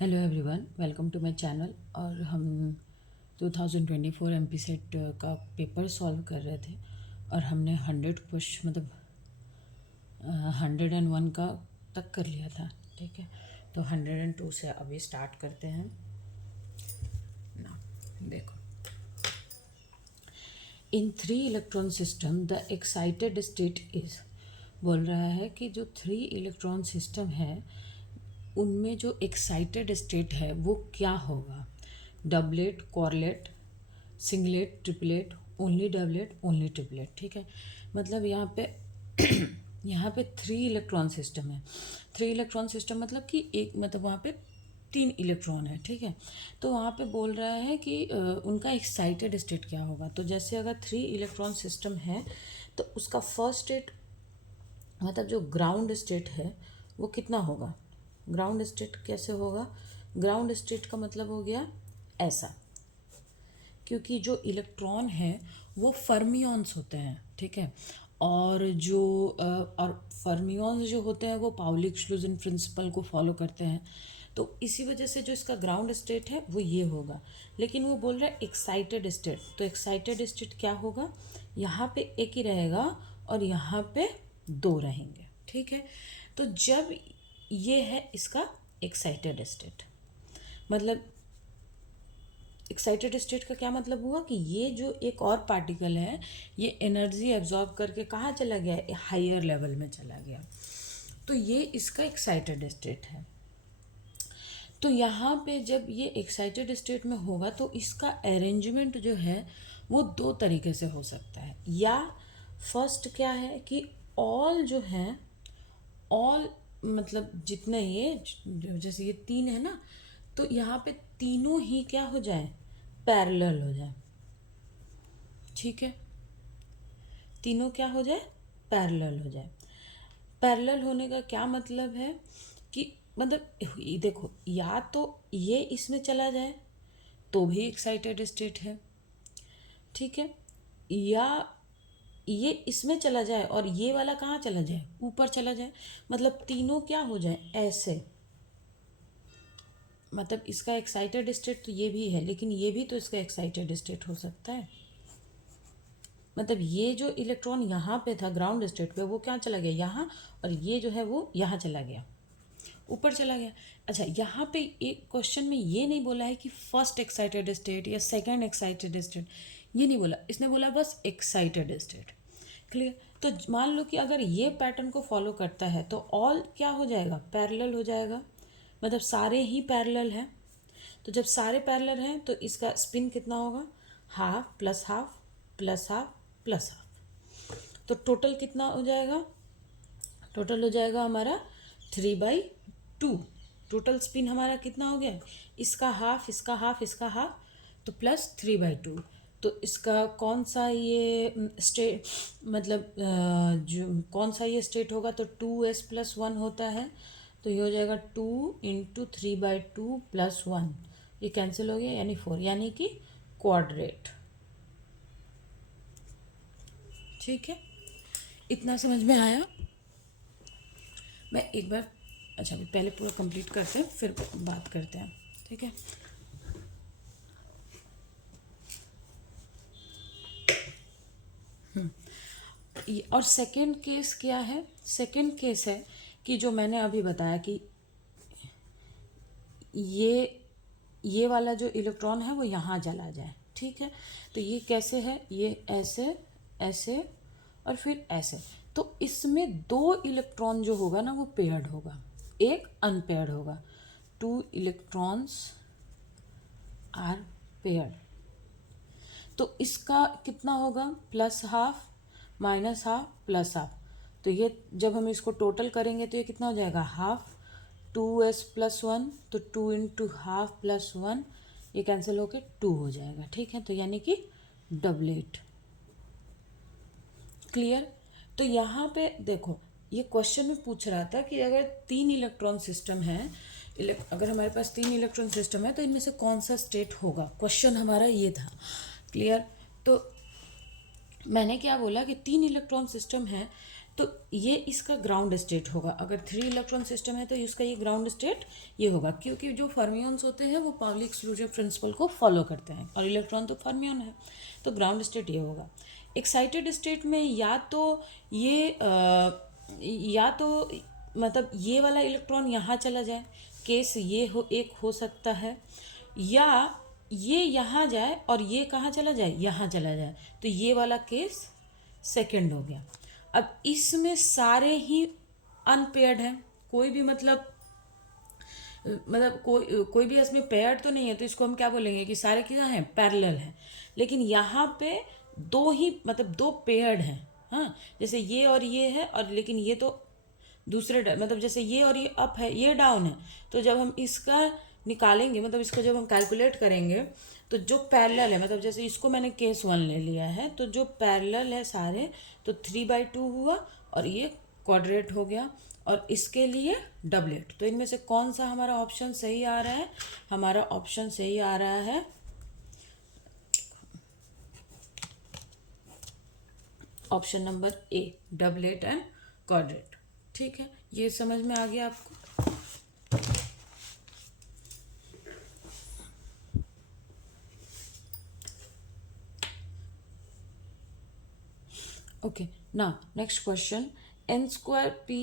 Hello everyone, welcome to my channel. और हम 2024 MP SET का पेपर सॉल्व कर रहे थे और हमने 101 का तक कर लिया था। ठीक है, तो 102 से अभी स्टार्ट करते हैं ना। देखो, इन 3 electron system the excited state is, बोल रहा है कि जो 3 इलेक्ट्रॉन सिस्टम है उनमें जो एक्साइटेड स्टेट है वो क्या होगा। डबलेट, कॉर्लेट, singlet, triplet, only doublet, only triplet. ठीक है, मतलब यहाँ पे यहाँ पे 3 इलेक्ट्रॉन सिस्टम है। 3 इलेक्ट्रॉन सिस्टम मतलब कि एक, मतलब वहाँ पे 3 इलेक्ट्रॉन है। ठीक है, तो वहाँ पे बोल रहा है कि उनका एक्साइटेड स्टेट क्या होगा। तो जैसे अगर 3 इलेक्ट्रॉन सिस्टम है तो उसका फर्स्ट स्टेट, मतलब जो ग्राउंड स्टेट है वो कितना होगा। ग्राउंड स्टेट कैसे होगा? ग्राउंड स्टेट का मतलब हो गया ऐसा, क्योंकि जो इलेक्ट्रॉन है वो फर्मियॉन्स होते हैं। ठीक है, और जो और फर्मियॉन्स जो होते हैं वो पाउली एक्सक्लूजन प्रिंसिपल को फॉलो करते हैं। तो इसी वजह से जो इसका ग्राउंड स्टेट है वो ये होगा। लेकिन वो बोल रहा है एक्साइटेड स्टेट, तो एक्साइटेड स्टेट क्या होगा? यहाँ पे एक ही रहेगा और यहाँ पे 2 रहेंगे। ठीक है, तो जब ये है इसका एक्साइटेड स्टेट, मतलब एक्साइटेड स्टेट का क्या मतलब हुआ कि ये जो एक और पार्टिकल है ये एनर्जी एब्जॉर्ब करके कहाँ चला गया? हायर लेवल में चला गया। तो ये इसका एक्साइटेड स्टेट है। तो यहाँ पे जब ये एक्साइटेड स्टेट में होगा तो इसका अरेंजमेंट जो है वो 2 तरीके से हो सकता है। या फर्स्ट क्या है कि ऑल जो है, ऑल मतलब जितने ये, जैसे ये 3 है ना, तो यहाँ पे तीनों ही क्या हो जाए? पैरेलल हो जाए। ठीक है, तीनों क्या हो जाए? पैरेलल हो जाए। पैरेलल होने का क्या मतलब है कि मतलब ये देखो, या तो ये इसमें चला जाए तो भी एक्साइटेड स्टेट है। ठीक है, या ये इसमें चला जाए और ये वाला कहाँ चला जाए? ऊपर चला जाए। मतलब तीनों क्या हो जाए? ऐसे, मतलब इसका एक्साइटेड स्टेट तो ये भी है, लेकिन ये भी तो इसका एक्साइटेड स्टेट हो सकता है। मतलब ये जो इलेक्ट्रॉन यहाँ पे था ग्राउंड स्टेट पे, वो क्या चला गया? यहाँ, और ये जो है वो यहाँ चला गया, ऊपर चला गया। अच्छा, यहाँ पे एक क्वेश्चन में ये नहीं बोला है कि फर्स्ट एक्साइटेड स्टेट या सेकंड एक्साइटेड स्टेट, ये नहीं बोला। इसने बोला बस एक्साइटेड स्टेट। क्लियर? तो मान लो कि अगर ये पैटर्न को फॉलो करता है तो ऑल क्या हो जाएगा? पैरेलल हो जाएगा। मतलब सारे ही पैरेलल हैं। तो जब सारे पैरेलल हैं तो इसका स्पिन कितना होगा? Half plus half plus half plus half. तो टोटल कितना हो जाएगा? टोटल हो जाएगा हमारा 3/2। टोटल स्पिन हमारा कितना हो गया? इसका हाफ, इसका हाफ, इसका हाफ, तो प्लस 3/2। तो इसका कौन सा ये स्टेट, मतलब जो कौन सा ये स्टेट होगा? तो 2s+1 होता है, तो ये हो जाएगा 2 × 3/2 + 1। ये कैंसिल हो गया, यानी 4, यानी कि क्वाड्रेट। ठीक है, इतना समझ में आया? मैं एक बार, अच्छा अभी पहले पूरा कंप्लीट करते हैं फिर बात करते हैं। ठीक है, और सेकंड केस क्या है? सेकंड केस है कि जो मैंने अभी बताया कि ये वाला जो इलेक्ट्रॉन है वो यहाँ चला जाए। ठीक है, तो ये कैसे है? ये ऐसे, ऐसे और फिर ऐसे। तो इसमें 2 इलेक्ट्रॉन जो होगा ना वो पेयर्ड होगा, एक अनपेयर्ड होगा। 2 इलेक्ट्रॉन्स आर पेयर्ड। तो इसका कितना होगा? Plus half minus half plus half. तो ये जब हम इसको टोटल करेंगे तो ये कितना हो जाएगा? हाफ। 2s+1, तो 2 × ½ + 1, ये कैंसिल होके 2 हो जाएगा। ठीक है, तो यानी कि डबलेट। क्लियर? तो यहाँ पे देखो, ये क्वेश्चन में पूछ रहा था कि अगर 3 इलेक्ट्रॉन सिस्टम है, अगर हमारे पास 3 इलेक्ट्रॉन सिस्टम है तो इनमें से कौन सा स्टेट होगा? क्वेश्चन हमारा ये था। क्लियर? तो मैंने क्या बोला कि 3 इलेक्ट्रॉन सिस्टम है तो ये इसका ग्राउंड स्टेट होगा। अगर 3 इलेक्ट्रॉन सिस्टम है तो इसका ये ग्राउंड स्टेट ये होगा, क्योंकि जो फर्मियंस होते हैं वो पाउली एक्सक्लूजन प्रिंसिपल को फॉलो करते हैं और इलेक्ट्रॉन तो फर्मियन है, तो ग्राउंड स्टेट ये होगा। एक्साइटेड स्टेट में या तो मतलब ये वाला इलेक्ट्रॉन यहाँ चला जाए, केस ये एक हो सकता है, या ये यहाँ जाए और ये कहाँ चला जाए, यहाँ चला जाए, तो ये वाला केस सेकंड हो गया। अब इसमें सारे ही अनपेयर्ड हैं, कोई भी मतलब कोई भी इसमें पेयर्ड तो नहीं है, तो इसको हम क्या बोलेंगे कि सारे क्या हैं, पैरेलल हैं। लेकिन यहाँ पे दो ही मतलब दो पेयर्ड हैं, हाँ, जैसे ये और ये है, और लेकिन ये तो दूसरे मतलब जैसे ये और ये अप है, ये डाउन है, तो जब हम इसका निकालेंगे मतलब इसको जब हम कैलकुलेट करेंगे तो जो पैरेलल है, मतलब जैसे इसको मैंने केस 1 ले लिया है, तो जो पैरेलल है सारे, तो 3/2 हुआ और ये क्वाड्रेट हो गया, और इसके लिए डबलेट। तो इनमें से कौन सा हमारा ऑप्शन सही आ रहा है? हमारा ऑप्शन सही आ रहा है option number A, doublet and quartet. ठीक है, ये समझ में आ गया आपको? ओके, ना next question, n² p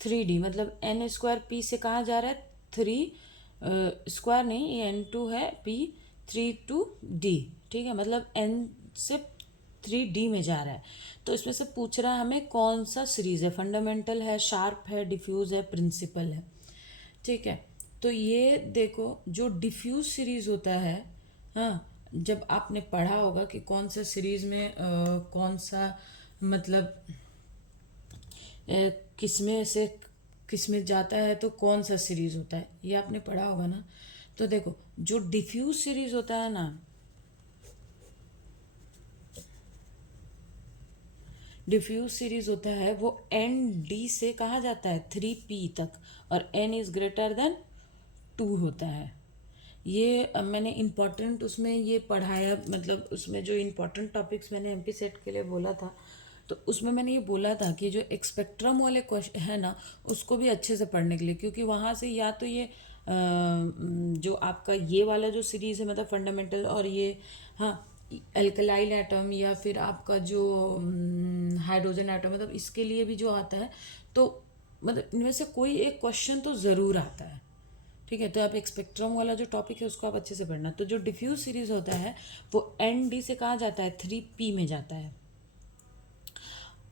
3d, मतलब n² p से कहाँ जा रहा है, 3 स्क्वायर नहीं, ये n2 है, p 3 to d, ठीक है, मतलब n से 3d में जा रहा है। तो इसमें से पूछ रहा है हमें कौन सा सीरीज है, फंडामेंटल है, शार्प है, डिफ्यूज है, प्रिंसिपल है। ठीक है, तो ये देखो जो डिफ्यूज सीरीज होता है, हाँ, जब आपने पढ़ा होगा कि कौन सा सीरीज में कौन सा मतलब किसमें से किसमें जाता है, तो कौन सा सीरीज होता है, ये आपने पढ़ा होगा ना। तो देखो जो डिफ्यूज सीरीज होता है ना, डिफ्यूज सीरीज होता है वो ND से कहाँ जाता है, 3p तक, और n इज ग्रेटर देन 2 होता है। ये मैंने इम्पॉर्टेंट उसमें ये पढ़ाया, मतलब उसमें जो इम्पॉर्टेंट टॉपिक्स मैंने MP सेट के लिए बोला था, तो उसमें मैंने ये बोला था कि जो एक्सपेक्ट्रम वाले क्वेश्चन है ना, उसको भी अच्छे से पढ़ने के लिए, क्योंकि वहाँ से या तो ये जो आपका ये वाला जो सीरीज़ है मतलब फंडामेंटल, और ये हाँ एल्कलाइल एटम, या फिर आपका जो हाइड्रोजन एटम, मतलब इसके लिए भी जो आता है, तो मतलब इनमें से कोई एक क्वेश्चन तो ज़रूर आता है। ठीक है, तो आप एक स्पेक्ट्रम वाला जो टॉपिक है उसको आप अच्छे से पढ़ना। तो जो डिफ्यूज सीरीज होता है वो ND से कहाँ जाता है, 3p में जाता है,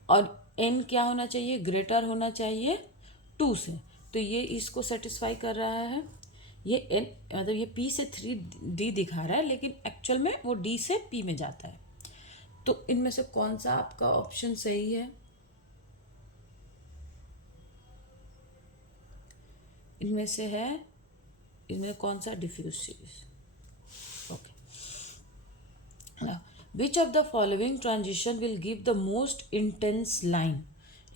और n क्या होना चाहिए, ग्रेटर होना चाहिए 2 से, तो ये इसको सेटिस्फाई कर रहा है। ये n मतलब ये p से 3d दिखा रहा है, लेकिन एक्चुअल में वो d से p में जाता है। तो इनमें से कौन सा आपका ऑप्शन सही है? इनमें से है, इनमें कौन सा diffuse series? Okay, which of the following transition will give the most intense line?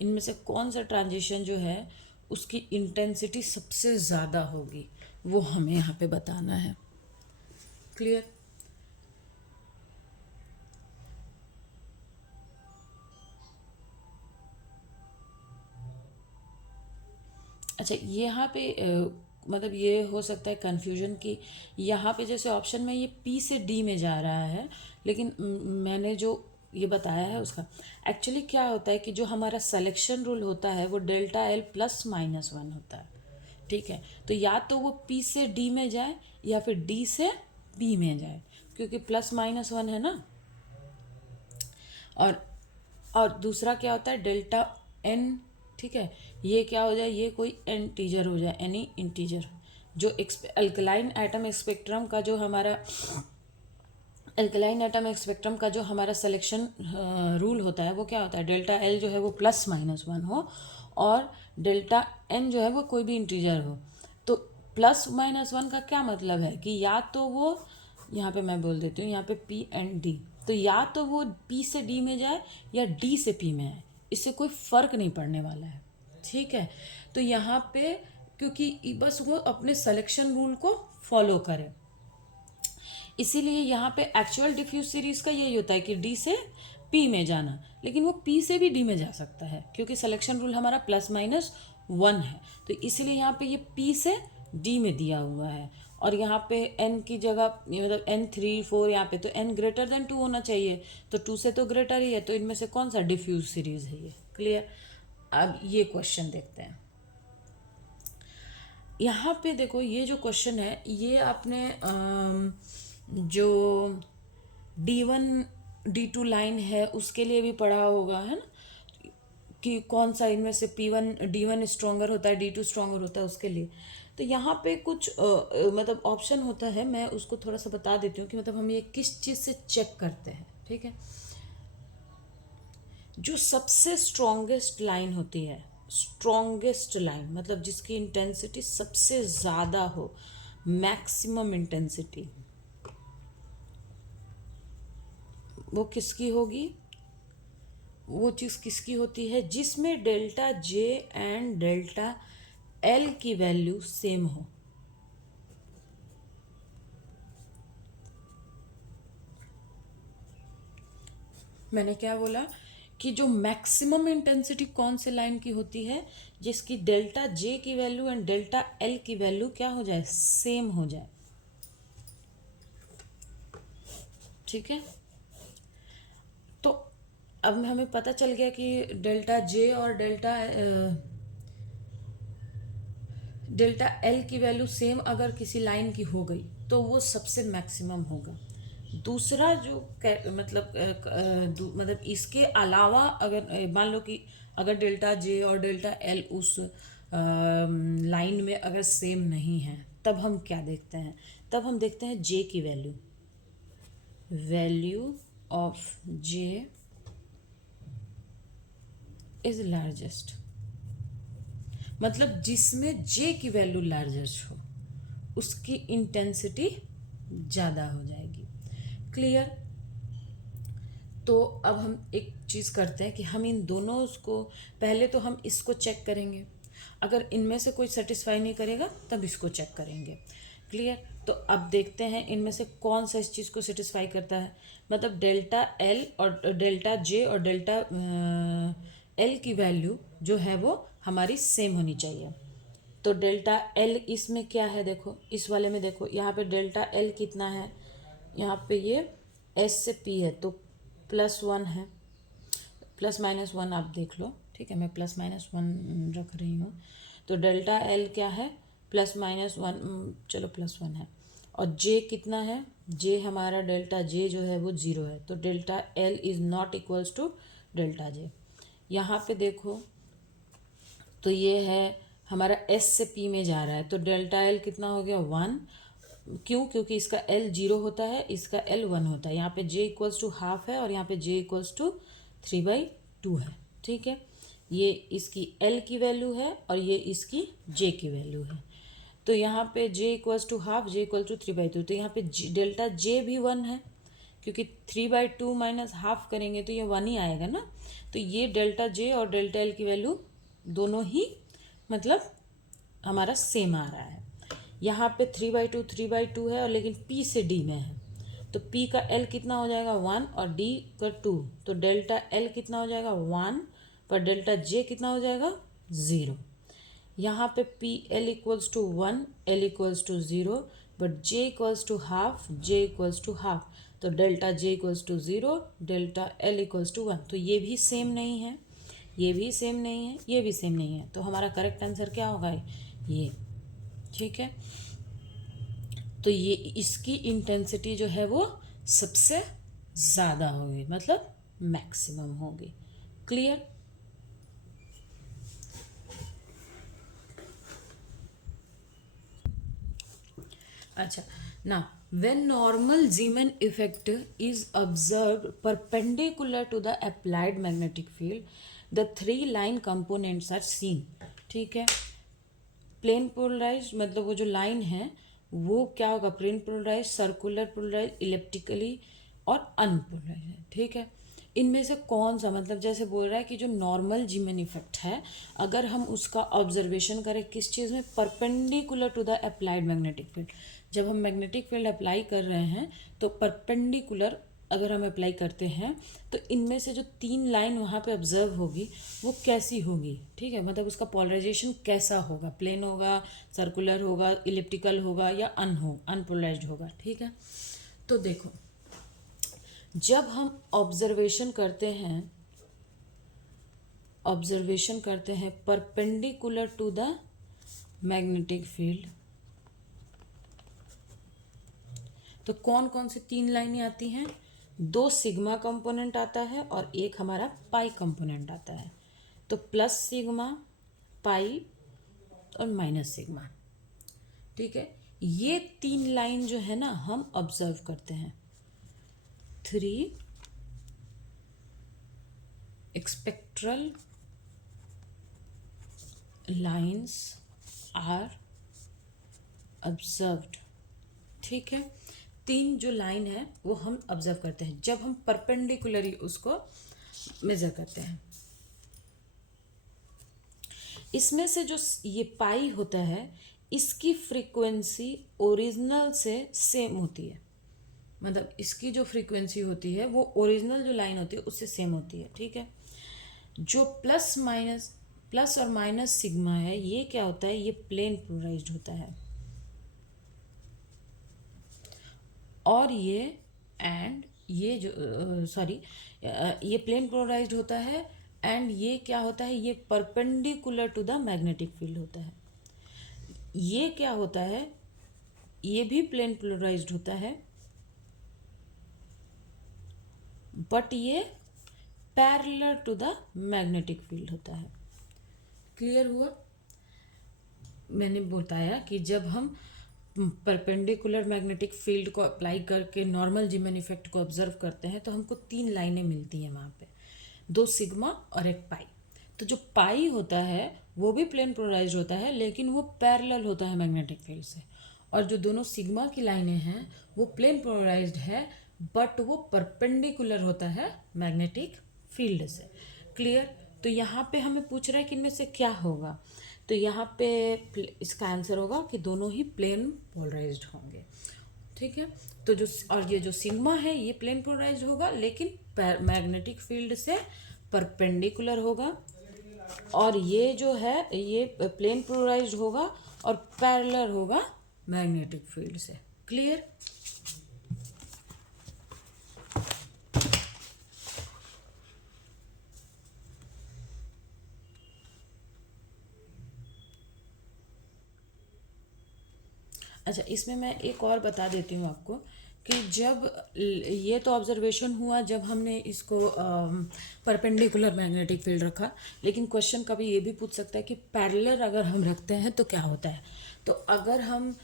इनमें से कौन सा ट्रांजिशन जो है उसकी इंटेंसिटी सबसे ज़्यादा होगी, वो हमें यहाँ पे बताना है। क्लियर? अच्छा, यहाँ पे मतलब ये हो सकता है कन्फ्यूजन कि यहाँ पे जैसे ऑप्शन में ये P से D में जा रहा है, लेकिन मैंने जो ये बताया है उसका एक्चुअली क्या होता है कि जो हमारा सिलेक्शन रूल होता है वो ΔL +-1 होता है। ठीक है, तो या तो वो P से D में जाए या फिर D से P में जाए, क्योंकि +-1 है ना। और दूसरा क्या होता है ΔN, ठीक है, ये क्या हो जाए, ये कोई इंटीजर हो जाए, एनी इंटीजर। जो अल्कलाइन एटम स्पेक्ट्रम का जो हमारा सिलेक्शन रूल होता है वो क्या होता है, ΔL जो है वो +-1 हो, और ΔN जो है वो कोई भी इंटीजर हो। तो +-1 का क्या मतलब है कि या तो वो, यहाँ पे मैं बोल देती हूँ, यहाँ पे P and D, तो या तो वो P से D में जाए या D से P में आए, इससे कोई फ़र्क नहीं पड़ने वाला है। ठीक है, तो यहाँ पे क्योंकि बस वो अपने सिलेक्शन रूल को फॉलो करे, इसीलिए यहाँ पे एक्चुअल डिफ्यूज सीरीज का यही होता है कि D से पी में जाना, लेकिन वो पी से भी डी में जा सकता है क्योंकि सिलेक्शन रूल हमारा +-1 है। तो इसीलिए यहाँ पे ये पी से डी में दिया हुआ है, और यहाँ पे n की जगह मतलब n3 4 यहाँ पे तो n ग्रेटर देन 2 होना चाहिए, तो 2 से तो ग्रेटर ही है, तो इनमें से कौन सा डिफ्यूज सीरीज है ये। क्लियर। अब ये क्वेश्चन देखते हैं। यहाँ पे देखो ये जो क्वेश्चन है ये आपने जो D1 D2 लाइन है उसके लिए भी पढ़ा होगा, है ना, कि कौन सा इनमें से P1 D1 स्ट्रॉन्गर होता है, D2 स्ट्रॉन्गर होता है उसके लिए। तो यहाँ पे कुछ मतलब ऑप्शन होता है, मैं उसको थोड़ा सा बता देती हूँ कि मतलब हम ये किस चीज़ से चेक करते हैं। ठीक है, जो सबसे स्ट्रॉन्गेस्ट लाइन होती है, स्ट्रॉन्गेस्ट लाइन मतलब जिसकी इंटेंसिटी सबसे ज़्यादा हो, मैक्सिमम इंटेंसिटी, वो किसकी होगी? वो चीज़ किसकी होती है जिसमें delta J and delta L की वैल्यू सेम हो। मैंने क्या बोला कि जो मैक्सिमम इंटेंसिटी कौन से लाइन की होती है, जिसकी डेल्टा जे की वैल्यू एंड डेल्टा एल की वैल्यू क्या हो जाए, सेम हो जाए। ठीक है, तो अब हमें पता चल गया कि डेल्टा जे और डेल्टा एल की वैल्यू सेम अगर किसी लाइन की हो गई तो वो सबसे मैक्सिमम होगा। दूसरा जो मतलब इसके अलावा अगर मान लो कि अगर डेल्टा जे और डेल्टा एल उस लाइन में अगर सेम नहीं है, तब हम क्या देखते हैं? तब हम देखते हैं जे की value of J is largest, मतलब जिसमें जे की वैल्यू लार्जेस्ट हो उसकी इंटेंसिटी ज़्यादा हो जाएगी। क्लियर। तो अब हम एक चीज़ करते हैं कि हम इन दोनों को पहले तो हम इसको चेक करेंगे, अगर इनमें से कोई सेटिस्फाई नहीं करेगा तब इसको चेक करेंगे। क्लियर। तो अब देखते हैं इनमें से कौन सा इस चीज़ को सेटिस्फाई करता है, मतलब डेल्टा एल और डेल्टा जे और डेल्टा एल की वैल्यू जो है वो हमारी सेम होनी चाहिए। तो डेल्टा एल इसमें क्या है, देखो इस वाले में देखो यहाँ पे डेल्टा एल कितना है, यहाँ पे ये एस से पी है तो +1 है, +-1 आप देख लो। ठीक है, मैं +-1 रख रही हूँ। तो डेल्टा एल क्या है, +-1, चलो +1 है। और जे कितना है, जे हमारा डेल्टा जे जो है वो 0 है, तो delta L is not equals to delta J. यहाँ पे देखो तो ये है हमारा एस से पी में जा रहा है, तो डेल्टा एल कितना हो गया, 1। क्यों? क्योंकि इसका एल 0 होता है, इसका एल 1 होता है। यहाँ पे जे इक्वल्स टू हाफ है और यहाँ पे जे इक्वल्स टू 3/2 है। ठीक है, ये इसकी एल की वैल्यू है और ये इसकी जे की वैल्यू है। तो यहाँ पे J equals to half, J equal to 3/2, तो यहाँ पे डेल्टा जे भी 1 है क्योंकि 3/2 माइनस हाफ करेंगे तो ये 1 ही आएगा ना। तो ये डेल्टा जे और डेल्टा एल की वैल्यू दोनों ही मतलब हमारा सेम आ रहा है। यहाँ पे 3/2 है और लेकिन P से D में है, तो P का L कितना हो जाएगा, 1 और D का 2, तो डेल्टा L कितना हो जाएगा, 1, पर डेल्टा J कितना हो जाएगा, 0। यहाँ पे P L equals to 1, L equals to 0, but J equals to half, J equals to half, तो delta J equals to 0, delta L equals to 1। तो ये भी सेम नहीं है, ये भी सेम नहीं है, ये भी सेम नहीं है, तो हमारा करेक्ट आंसर क्या होगा, ये। ठीक है, तो ये इसकी इंटेंसिटी जो है वो सबसे ज़्यादा होगी, मतलब मैक्सिमम होगी। क्लियर। अच्छा, ना when normal Zeeman effect is observed perpendicular to the applied magnetic field, the three line components are seen। ठीक है, प्लेन पोलराइज मतलब वो जो लाइन है वो क्या होगा, प्लेन पोलराइज, सर्कुलर पोलराइज, इलेप्टिकली और अनपोलराइज है। ठीक है, इनमें से कौन सा, मतलब जैसे बोल रहा है कि जो नॉर्मल जीमन इफेक्ट है अगर हम उसका ऑब्जर्वेशन करें किस चीज़ में, perpendicular to the applied magnetic field. जब हम मैग्नेटिक फील्ड अप्लाई कर रहे हैं तो परपेंडिकुलर अगर हम अप्लाई करते हैं तो इनमें से जो 3 लाइन वहाँ पे ऑब्जर्व होगी वो कैसी होगी, ठीक है, मतलब उसका पोलराइजेशन कैसा होगा, प्लेन होगा, सर्कुलर होगा, इलिप्टिकल होगा या अनपोलराइज्ड होगा, ठीक है। तो देखो, जब हम ऑब्जर्वेशन करते हैं perpendicular to the magnetic field, तो कौन कौन सी 3 लाइनें आती हैं? 2 सिग्मा कंपोनेंट आता है और एक हमारा पाई कंपोनेंट आता है। तो प्लस सिग्मा, पाई और माइनस सिग्मा, ठीक है। ये 3 लाइन जो है ना हम ऑब्जर्व करते हैं। 3 स्पेक्ट्रल लाइन्स आर ऑब्जर्व्ड, ठीक है। 3 जो लाइन है वो हम ऑब्जर्व करते हैं जब हम परपेंडिकुलरली उसको मेजर करते हैं। इसमें से जो ये पाई होता है इसकी फ्रीक्वेंसी ओरिजिनल से सेम होती है, मतलब इसकी जो फ्रीक्वेंसी होती है वो ओरिजिनल जो लाइन होती है उससे सेम होती है, ठीक है। जो प्लस और माइनस सिग्मा है ये क्या होता है, ये प्लेन पोलराइज्ड होता है, और ये जो ये प्लेन पोलराइज्ड होता है, एंड ये क्या होता है, ये perpendicular to the magnetic field होता है। ये क्या होता है, ये भी प्लेन पोलराइज्ड होता है बट ये parallel to the magnetic field होता है। क्लियर हुआ? मैंने बताया कि जब हम परपेंडिकुलर मैग्नेटिक फील्ड को अप्लाई करके नॉर्मल जीमैन इफेक्ट को ऑब्जर्व करते हैं तो हमको 3 लाइनें मिलती हैं वहाँ पे, 2 सिग्मा और एक पाई। तो जो पाई होता है वो भी प्लेन पोलराइज्ड होता है लेकिन वो पैरेलल होता है मैग्नेटिक फील्ड से, और जो दोनों सिग्मा की लाइनें हैं वो प्लेन पोलराइज्ड है बट वो परपेंडिकुलर होता है मैग्नेटिक फील्ड से। क्लियर? तो यहाँ पे हमें पूछ रहा है कि इनमें से क्या होगा, तो यहाँ पे इसका आंसर होगा कि दोनों ही प्लेन पोलराइज्ड होंगे, ठीक है। तो ये जो सिग्मा है ये प्लेन पोलराइज्ड होगा लेकिन मैग्नेटिक फील्ड से परपेंडिकुलर होगा, और ये जो है ये प्लेन पोलराइज्ड होगा और पैरेलल होगा मैग्नेटिक फील्ड से। क्लियर? अच्छा, इसमें मैं एक और बता देती हूँ आपको कि जब ये तो ऑब्जर्वेशन हुआ जब हमने इसको परपेंडिकुलर मैग्नेटिक फील्ड रखा, लेकिन क्वेश्चन कभी ये भी पूछ सकता है कि पैरेलल अगर हम रखते हैं तो क्या होता है। तो अगर हम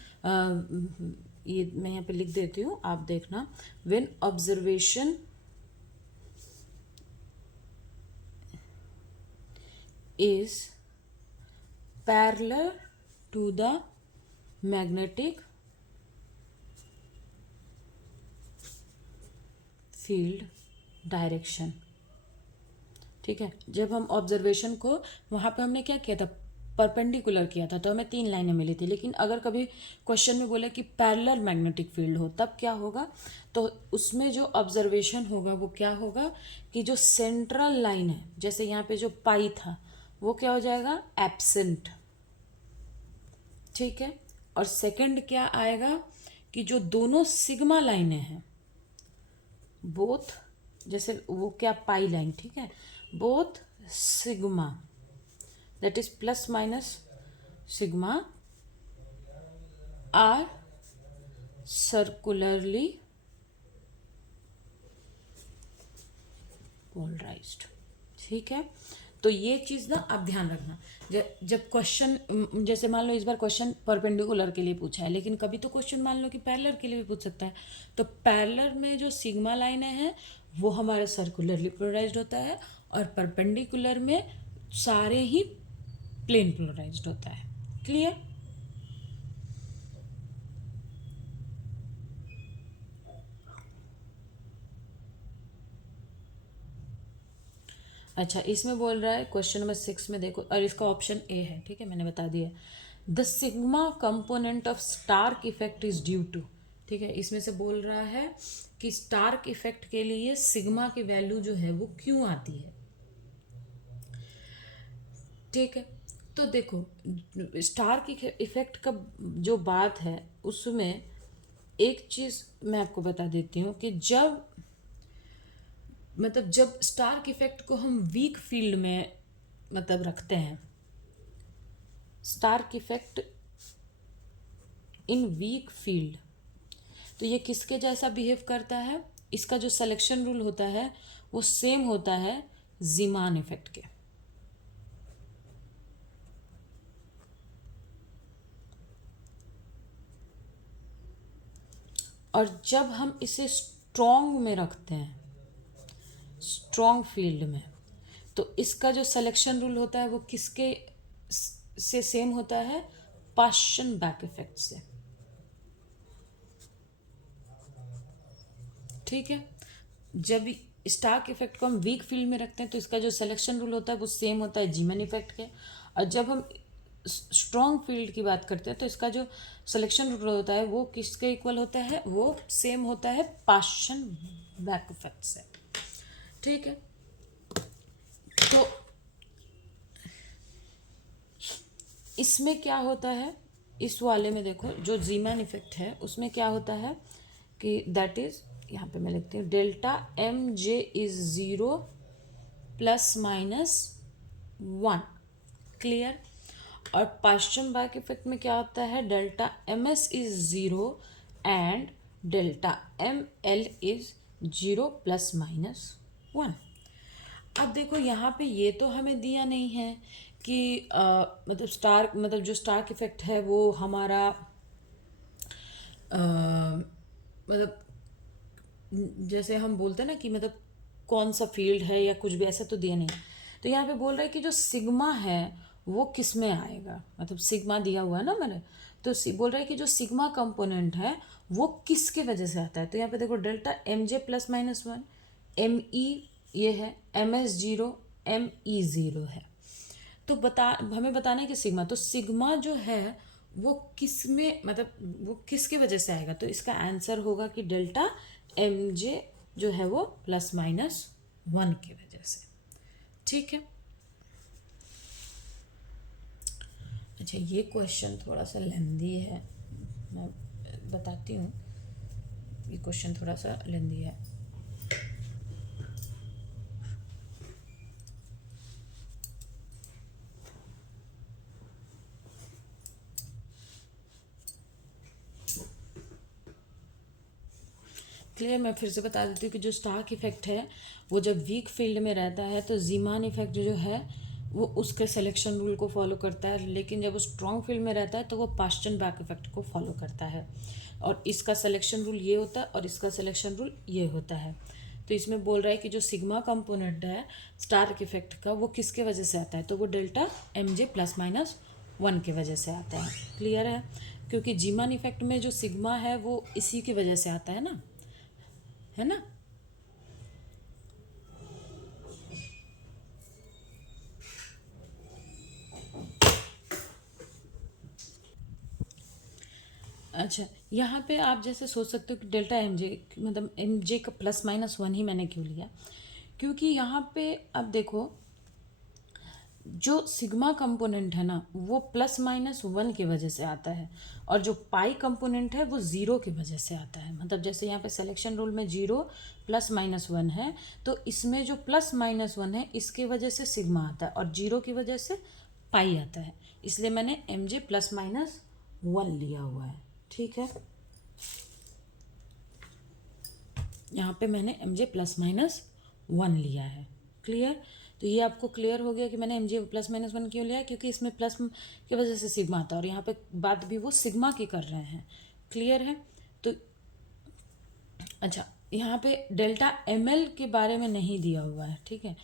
ये मैं यहाँ पे लिख देती हूँ, आप देखना, when observation is parallel to the magnetic field direction, ठीक है। जब हम ऑब्जर्वेशन को वहाँ पे हमने क्या किया था, परपेंडिकुलर किया था, तो हमें 3 लाइनें मिली थी। लेकिन अगर कभी क्वेश्चन में बोले कि पैरेलल मैग्नेटिक फील्ड हो तब क्या होगा, तो उसमें जो ऑब्जर्वेशन होगा वो क्या होगा कि जो सेंट्रल लाइन है, जैसे यहाँ पे जो पाई था वो क्या हो जाएगा, एब्सेंट, ठीक है। और सेकंड क्या आएगा कि जो दोनों सिग्मा लाइनें हैं बोथ, जैसे वो क्या पाई लाइन, ठीक है, both sigma that is plus minus sigma are circularly polarised, ठीक है। तो ये चीज़ ना आप ध्यान रखना, जब क्वेश्चन, जैसे मान लो इस बार क्वेश्चन परपेंडिकुलर के लिए पूछा है, लेकिन कभी तो क्वेश्चन मान लो कि पैरेलल के लिए भी पूछ सकता है। तो पैरेलल में जो सिग्मा लाइनें हैं वो हमारे सर्कुलरली पोलराइज्ड होता है, और परपेंडिकुलर में सारे ही प्लेन पोलराइज्ड होता है। क्लियर? अच्छा, इसमें बोल रहा है क्वेश्चन नंबर 6 में देखो, और इसका ऑप्शन ए है, ठीक है, मैंने बता दिया। The sigma component of Stark effect is due to, ठीक है, इसमें से बोल रहा है कि स्टार्क इफेक्ट के लिए सिग्मा की वैल्यू जो है वो क्यों आती है। ठीक है, तो देखो स्टार्क इफेक्ट का जो बात है उसमें एक चीज़ मैं आपको बता देती हूँ कि जब स्टार्क इफेक्ट को हम वीक फील्ड में रखते हैं, Stark effect in weak field, तो ये किसके जैसा बिहेव करता है, इसका जो सिलेक्शन रूल होता है वो सेम होता है जीमान इफेक्ट के। और जब हम इसे स्ट्रॉन्ग में रखते हैं, स्ट्रॉन्ग फील्ड में, तो इसका जो सिलेक्शन रूल होता है वो किसके से सेम होता है, पाश्चन बैक इफेक्ट से। ठीक है, जब स्टार्क इफेक्ट को हम वीक फील्ड में रखते हैं तो इसका जो सिलेक्शन रूल होता है वो सेम होता है जीमन इफेक्ट के, और जब हम स्ट्रॉन्ग फील्ड की बात करते हैं तो इसका जो सिलेक्शन रूल होता है वो किसके इक्वल होता है, वो सेम होता है पाश्चन बैक इफेक्ट से। ठीक है, तो इसमें क्या होता है, इस वाले में देखो जो जीमैन इफेक्ट है उसमें क्या होता है कि दैट इज, यहाँ पे मैं लिखती हूँ delta M J is 0 ±1। Clear. और पाश्चन बैक इफेक्ट में क्या होता है, delta M S is 0 and delta M L is 0 ±1। अब देखो यहाँ पे ये तो हमें दिया नहीं है कि जो स्टार्क इफेक्ट है वो हमारा मतलब जैसे हम बोलते हैं ना कि कौन सा फील्ड है या कुछ भी, ऐसा तो दिया नहीं। तो यहाँ पे बोल रहा है कि जो सिग्मा है वो किस में आएगा, सिग्मा दिया हुआ है ना मैंने, तो बोल रहा है कि जो सिग्मा कंपोनेंट है वो किसके वजह से आता है। तो यहाँ पे देखो delta M J ±1, M E ये है, एम एस 0, एम ई 0 है। तो हमें बताना है कि सिग्मा जो है वो किस में वो किसके वजह से आएगा। तो इसका आंसर होगा कि डेल्टा एम जे जो है वो ±1 की वजह से। ठीक है, अच्छा ये क्वेश्चन थोड़ा सा लेंदी है, मैं बताती हूँ, ये क्वेश्चन थोड़ा सा लेंदी है। क्लियर, मैं फिर से बता देती हूँ कि जो स्टार्क इफेक्ट है वो जब वीक फील्ड में रहता है तो जीमान इफेक्ट जो है वो उसके सिलेक्शन रूल को फॉलो करता है, लेकिन जब वो स्ट्रॉन्ग फील्ड में रहता है तो वो पाश्चन बैक इफेक्ट को फॉलो करता है। और इसका सिलेक्शन रूल ये होता है और इसका सिलेक्शन रूल ये होता है। तो इसमें बोल रहा है कि जो सिग्मा कंपोनेंट है स्टार्क इफेक्ट का वो किसके वजह से आता है, तो वो डेल्टा एम जे ±1 की वजह से आता है। क्लियर है, क्योंकि जीमान इफेक्ट में जो सिग्मा है वो इसी की वजह से आता है ना, है ना। अच्छा, यहाँ पे आप जैसे सोच सकते हो कि delta M J M J का ±1 ही मैंने क्यों लिया, क्योंकि यहाँ पे अब देखो जो सिग्मा कंपोनेंट है ना वो ±1 की वजह से आता है, और जो पाई कंपोनेंट है वो 0 की वजह से आता है। जैसे यहाँ पे सिलेक्शन रूल में 0 ±1 है, तो इसमें जो +-1 है इसके वजह से सिग्मा आता है और 0 की वजह से पाई आता है, इसलिए मैंने एम जे +-1 लिया हुआ है। ठीक है, यहाँ पे मैंने एम जे +-1 लिया है। क्लियर, तो ये आपको क्लियर हो गया कि मैंने एम जे +-1 क्यों लिया है, क्योंकि इसमें प्लस की वजह से सिग्मा आता है और यहाँ पे बात भी वो सिग्मा की कर रहे हैं। क्लियर है, तो अच्छा यहाँ पे डेल्टा एम एल के बारे में नहीं दिया हुआ है। ठीक है,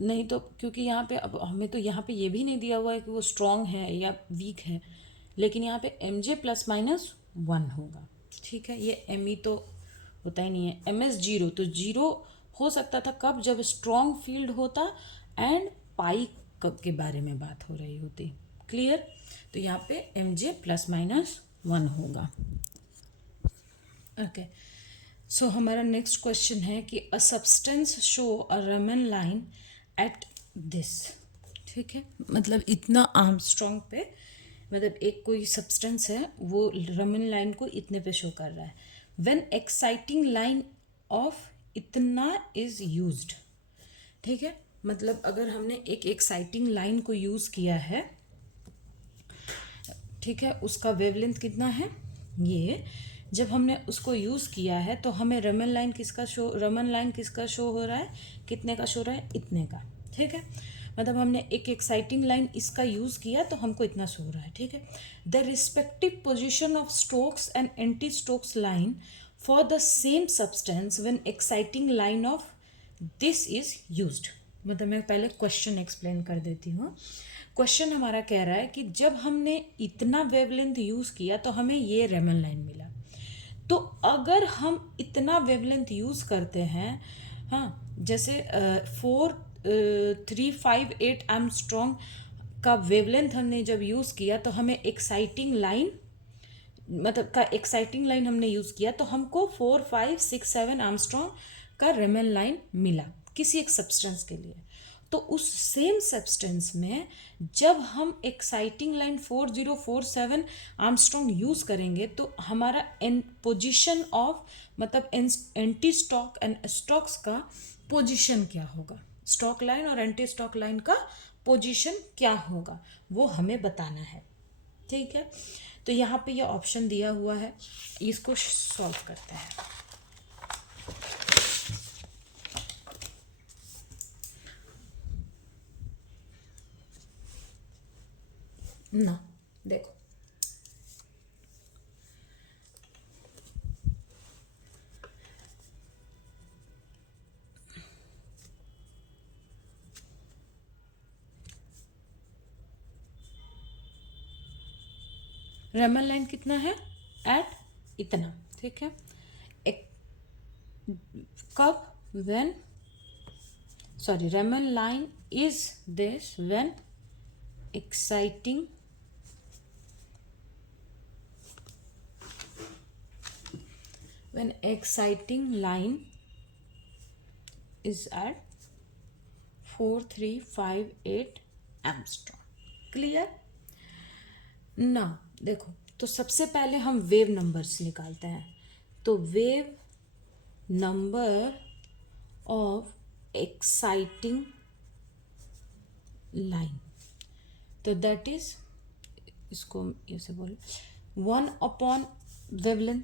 नहीं तो क्योंकि यहाँ पे अब हमें तो यहाँ पे ये भी नहीं दिया हुआ है कि वो स्ट्रॉन्ग है या वीक है, लेकिन यहाँ पे एम जे +-1 होगा। ठीक है, ये एम ई तो होता ही नहीं है, एम एस 0, तो 0 हो सकता था कब, जब स्ट्रॉन्ग फील्ड होता एंड पाई के बारे में बात हो रही होती। क्लियर, तो यहाँ पे एम जे +-1 होगा। ओके, सो हमारा नेक्स्ट क्वेश्चन है कि a substance show a Raman line at this. ठीक है, मतलब इतना आर्मस्ट्रॉन्ग पे, मतलब एक कोई सब्सटेंस है वो रमन लाइन को इतने पे शो कर रहा है। व्हेन एक्साइटिंग लाइन ऑफ इतना इज यूज्ड। ठीक है, मतलब अगर हमने एक एक्साइटिंग लाइन को यूज़ किया है, ठीक है, उसका वेवलेंथ कितना है ये, जब हमने उसको यूज़ किया है तो हमें रमन लाइन किसका शो हो रहा है, कितने का शो हो रहा है, इतने का। ठीक है, मतलब हमने एक एक्साइटिंग लाइन इसका यूज़ किया तो हमको इतना शो हो रहा है। ठीक है, the respective position of Stokes and anti Stokes line for the same substance when exciting line of this is used. मतलब मैं पहले क्वेश्चन एक्सप्लेन कर देती हूँ। क्वेश्चन हमारा कह रहा है कि जब हमने इतना वेवलेंथ यूज़ किया तो हमें ये रेमन लाइन मिला। तो अगर हम इतना वेवलेंथ यूज़ करते हैं, हाँ, जैसे 4358 एमस्ट्रॉन्ग का वेवलेंथ हमने जब यूज़ किया तो हमें एक्साइटिंग लाइन, मतलब का एक्साइटिंग लाइन हमने यूज़ किया तो हमको 4567 आर्मस्ट्रॉन्ग का रेमन लाइन मिला किसी एक सब्सटेंस के लिए। तो उस सेम सब्सटेंस में जब हम एक्साइटिंग लाइन 4047 आर्मस्ट्रॉन्ग यूज़ करेंगे तो हमारा पोजीशन ऑफ, मतलब एंटी स्टॉक एंड स्टॉक्स का पोजीशन क्या होगा, स्टॉक लाइन और एंटी स्टॉक लाइन का पोजीशन क्या होगा, वो हमें बताना है। ठीक है, तो यहाँ पे ये ऑप्शन दिया हुआ है, इसको सॉल्व करते हैं। ना देखो, रेमन लाइन कितना है, एट इतना। ठीक है, एक कब, when, sorry, Raman line is this when exciting line is at 4358 angstrom. Clear ना? देखो, तो सबसे पहले हम वेव नंबर्स निकालते हैं। तो wave number of exciting line, तो दैट इज, इसको ऐसे बोलो 1 वेवलेंथ।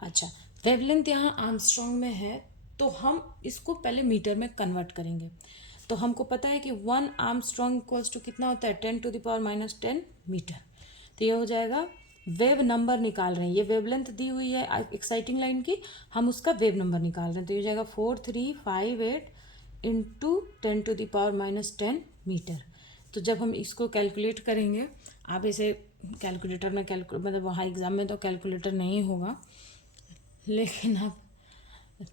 अच्छा, वेवलेंथ यहाँ आर्मस्ट्रॉन्ग में है तो हम इसको पहले मीटर में कन्वर्ट करेंगे। तो हमको पता है कि 1 आर्मस्ट्रॉन्ग इक्वल्स टू कितना होता है, 10⁻⁻10 मीटर। तो ये हो जाएगा, वेव नंबर निकाल रहे हैं, ये वेवलेंथ दी हुई है एक्साइटिंग लाइन की, हम उसका वेव नंबर निकाल रहे हैं। तो ये हो जाएगा 4358 इंटू 10⁻⁻10 मीटर। तो जब हम इसको कैलकुलेट करेंगे, आप इसे कैलकुलेटर में मतलब वहाँ एग्ज़ाम में तो कैलकुलेटर नहीं होगा, लेकिन आप,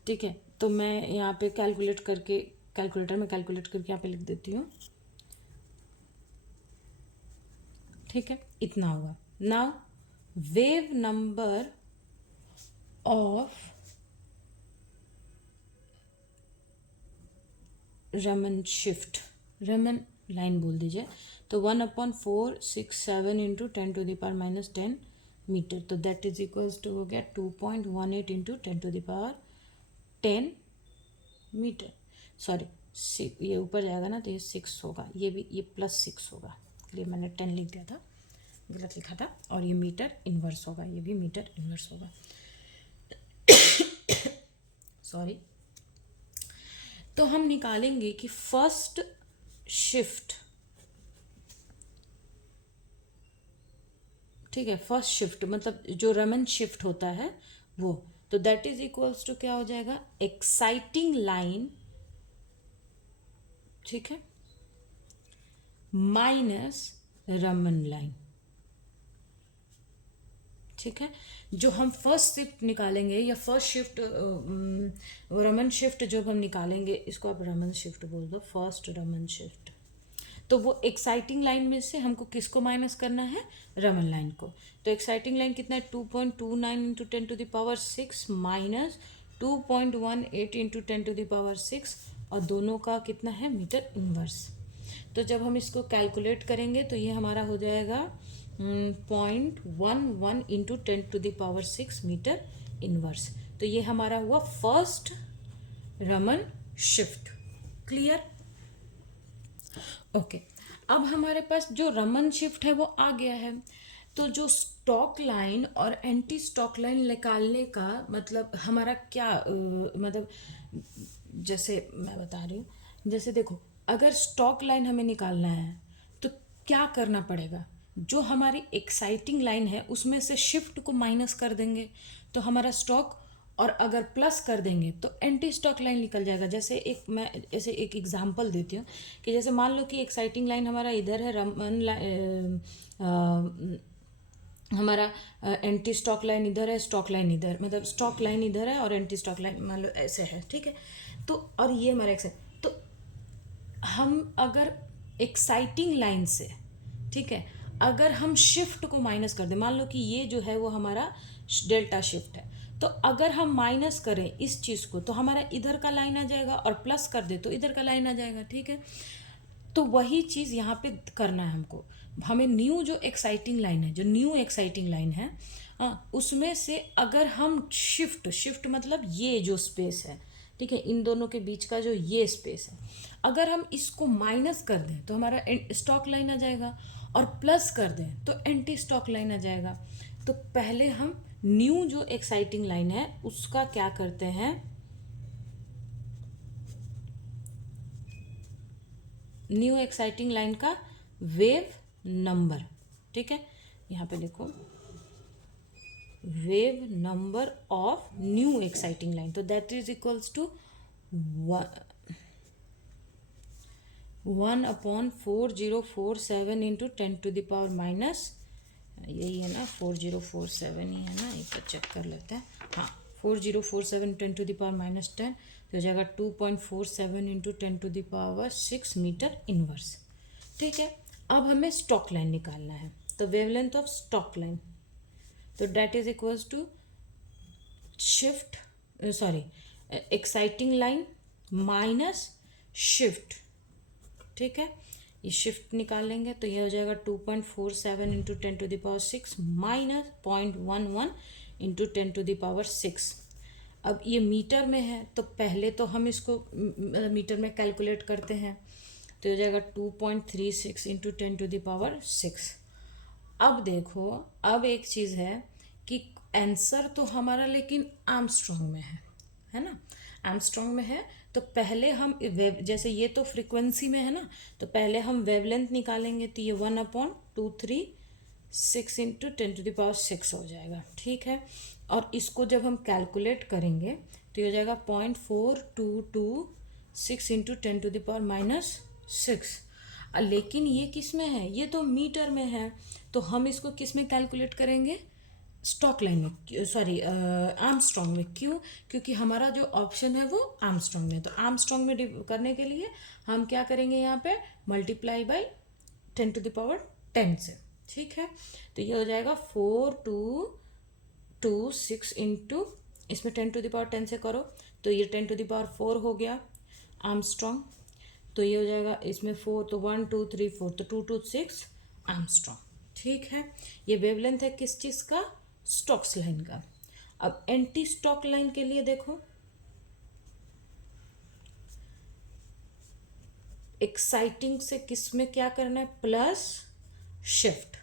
ठीक है, तो मैं यहाँ पे कैलकुलेटर में कैलकुलेट करके यहाँ पे लिख देती हूँ। ठीक है, इतना होगा। Now wave number of Raman line बोल दीजिए, तो 1/467 इंटू 10⁻⁻10 मीटर, तो दैट इज इक्वल्स टू हो गया 2.18 इंटू 10⁻10 मीटर। सॉरी, ये ऊपर जाएगा ना तो ये 6 होगा, ये भी, ये +6 होगा, इसलिए मैंने 10 लिख दिया था, गलत लिखा था। और ये मीटर इन्वर्स होगा, ये भी मीटर इन्वर्स होगा। सॉरी, तो हम निकालेंगे कि फर्स्ट शिफ्ट, ठीक है, फर्स्ट शिफ्ट मतलब जो रमन शिफ्ट होता है वो, तो दैट इज इक्वल्स टू क्या हो जाएगा, एक्साइटिंग लाइन, ठीक है, माइनस रमन लाइन। ठीक है, जो हम फर्स्ट शिफ्ट निकालेंगे या फर्स्ट शिफ्ट रमन शिफ्ट जब हम निकालेंगे, इसको आप रमन शिफ्ट बोल दो, फर्स्ट रमन शिफ्ट, तो वो एक्साइटिंग लाइन में से हमको किसको माइनस करना है, रमन लाइन को। तो एक्साइटिंग लाइन कितना है 2.29 इंटू 10⁶ माइनस 2.18 इंटू 10⁶, और दोनों का कितना है मीटर इनवर्स। तो जब हम इसको कैलकुलेट करेंगे तो ये हमारा हो जाएगा 0.11 इंटू 10⁶ मीटर इनवर्स। तो ये हमारा हुआ first Raman shift. Clear? Okay, अब हमारे पास जो रमन शिफ्ट है वो आ गया है। तो जो स्टॉक लाइन और एंटी स्टॉक लाइन निकालने का मतलब हमारा क्या मतलब, जैसे मैं बता रही हूँ, जैसे देखो अगर स्टॉक लाइन हमें निकालना है तो क्या करना पड़ेगा, जो हमारी एक्साइटिंग लाइन है उसमें से शिफ्ट को माइनस कर देंगे तो हमारा स्टॉक, और अगर प्लस कर देंगे तो एंटी स्टॉक लाइन निकल जाएगा। जैसे मैं ऐसे एक एग्जांपल देती हूँ कि जैसे मान लो कि एक्साइटिंग लाइन हमारा इधर है, हमारा एंटी स्टॉक लाइन इधर है, स्टॉक लाइन इधर, मतलब स्टॉक लाइन इधर है और एंटी स्टॉक लाइन मान लो ऐसे है, ठीक है। तो और ये हमारा तो हम अगर एक्साइटिंग लाइन से, ठीक है, अगर हम शिफ्ट को माइनस कर दें, मान लो कि ये जो है वो हमारा डेल्टा शिफ्ट है, तो अगर हम माइनस करें इस चीज़ को तो हमारा इधर का लाइन आ जाएगा, और प्लस कर दे तो इधर का लाइन आ जाएगा, ठीक है। तो वही चीज़ यहाँ पे करना है हमको। हमें न्यू जो एक्साइटिंग लाइन है, जो न्यू एक्साइटिंग लाइन है, उसमें से अगर हम शिफ्ट मतलब ये जो स्पेस है, ठीक है, इन दोनों के बीच का जो ये स्पेस है, अगर हम इसको माइनस कर दें तो हमारा स्टॉक लाइन आ जाएगा, और प्लस कर दें तो एंटी स्टॉक लाइन आ जाएगा। तो पहले हम न्यू जो एक्साइटिंग लाइन है उसका क्या करते हैं, न्यू एक्साइटिंग लाइन का वेव नंबर, ठीक है, यहाँ पे देखो wave number of new exciting line, तो that is equals to 1/4047 into 10⁻⁻, यही है ना 4047 ही है ना, एक बार चेक कर लेते हैं। हाँ, 4047 10⁻⁻10, तो हो जाएगा 2.47 इंटू 10⁻6 मीटर इनवर्स, ठीक है। अब हमें स्टॉक लाइन निकालना है, तो वेवलेंथ ऑफ स्टॉक लाइन, तो that is equals to shift exciting line minus shift, ठीक है। ये शिफ्ट निकालेंगे तो ये हो जाएगा 2.47 इंटू 10⁻6 माइनस 0.11 इंटू 10⁻6। अब ये मीटर में है तो पहले तो हम इसको मीटर में कैलकुलेट करते हैं, तो हो जाएगा 2.36 इंटू 10⁻6। अब देखो, अब एक चीज़ है कि आंसर तो हमारा लेकिन आर्मस्ट्रॉन्ग में है ना, आर्मस्ट्रॉन्ग में है। तो पहले हम जैसे ये तो फ्रीक्वेंसी में है ना, तो पहले हम वेवलेंथ निकालेंगे, तो ये 1/236 इंटू 10⁻6 हो जाएगा, ठीक है। और इसको जब हम कैलकुलेट करेंगे तो ये हो जाएगा 0.4226 इंटू 10⁻⁻6। लेकिन ये किस में है, ये तो मीटर में है, तो हम इसको किस में कैलकुलेट करेंगे, स्टॉक लाइन में, सॉरी आर्मस्ट्रॉन्ग में। क्यों? क्योंकि हमारा जो ऑप्शन है वो आर्मस्ट्रॉन्ग में, तो आर्मस्ट्रॉन्ग में करने के लिए हम क्या करेंगे, यहाँ पे मल्टीप्लाई बाई 10⁻10 से, ठीक है। तो ये हो जाएगा 4226 इंटू, इसमें 10⁻10 से करो तो ये 10⁻4 हो गया आर्मस्ट्रॉन्ग, तो ये हो जाएगा इसमें 4, तो 1 2 3 4, तो 226 आर्मस्ट्रॉन्ग, ठीक है। ये वेवलेंथ है किस चीज़ का, स्टॉक्स लाइन का। अब एंटी स्टॉक लाइन के लिए देखो, एक्साइटिंग से किस में क्या करना है, प्लस शिफ्ट।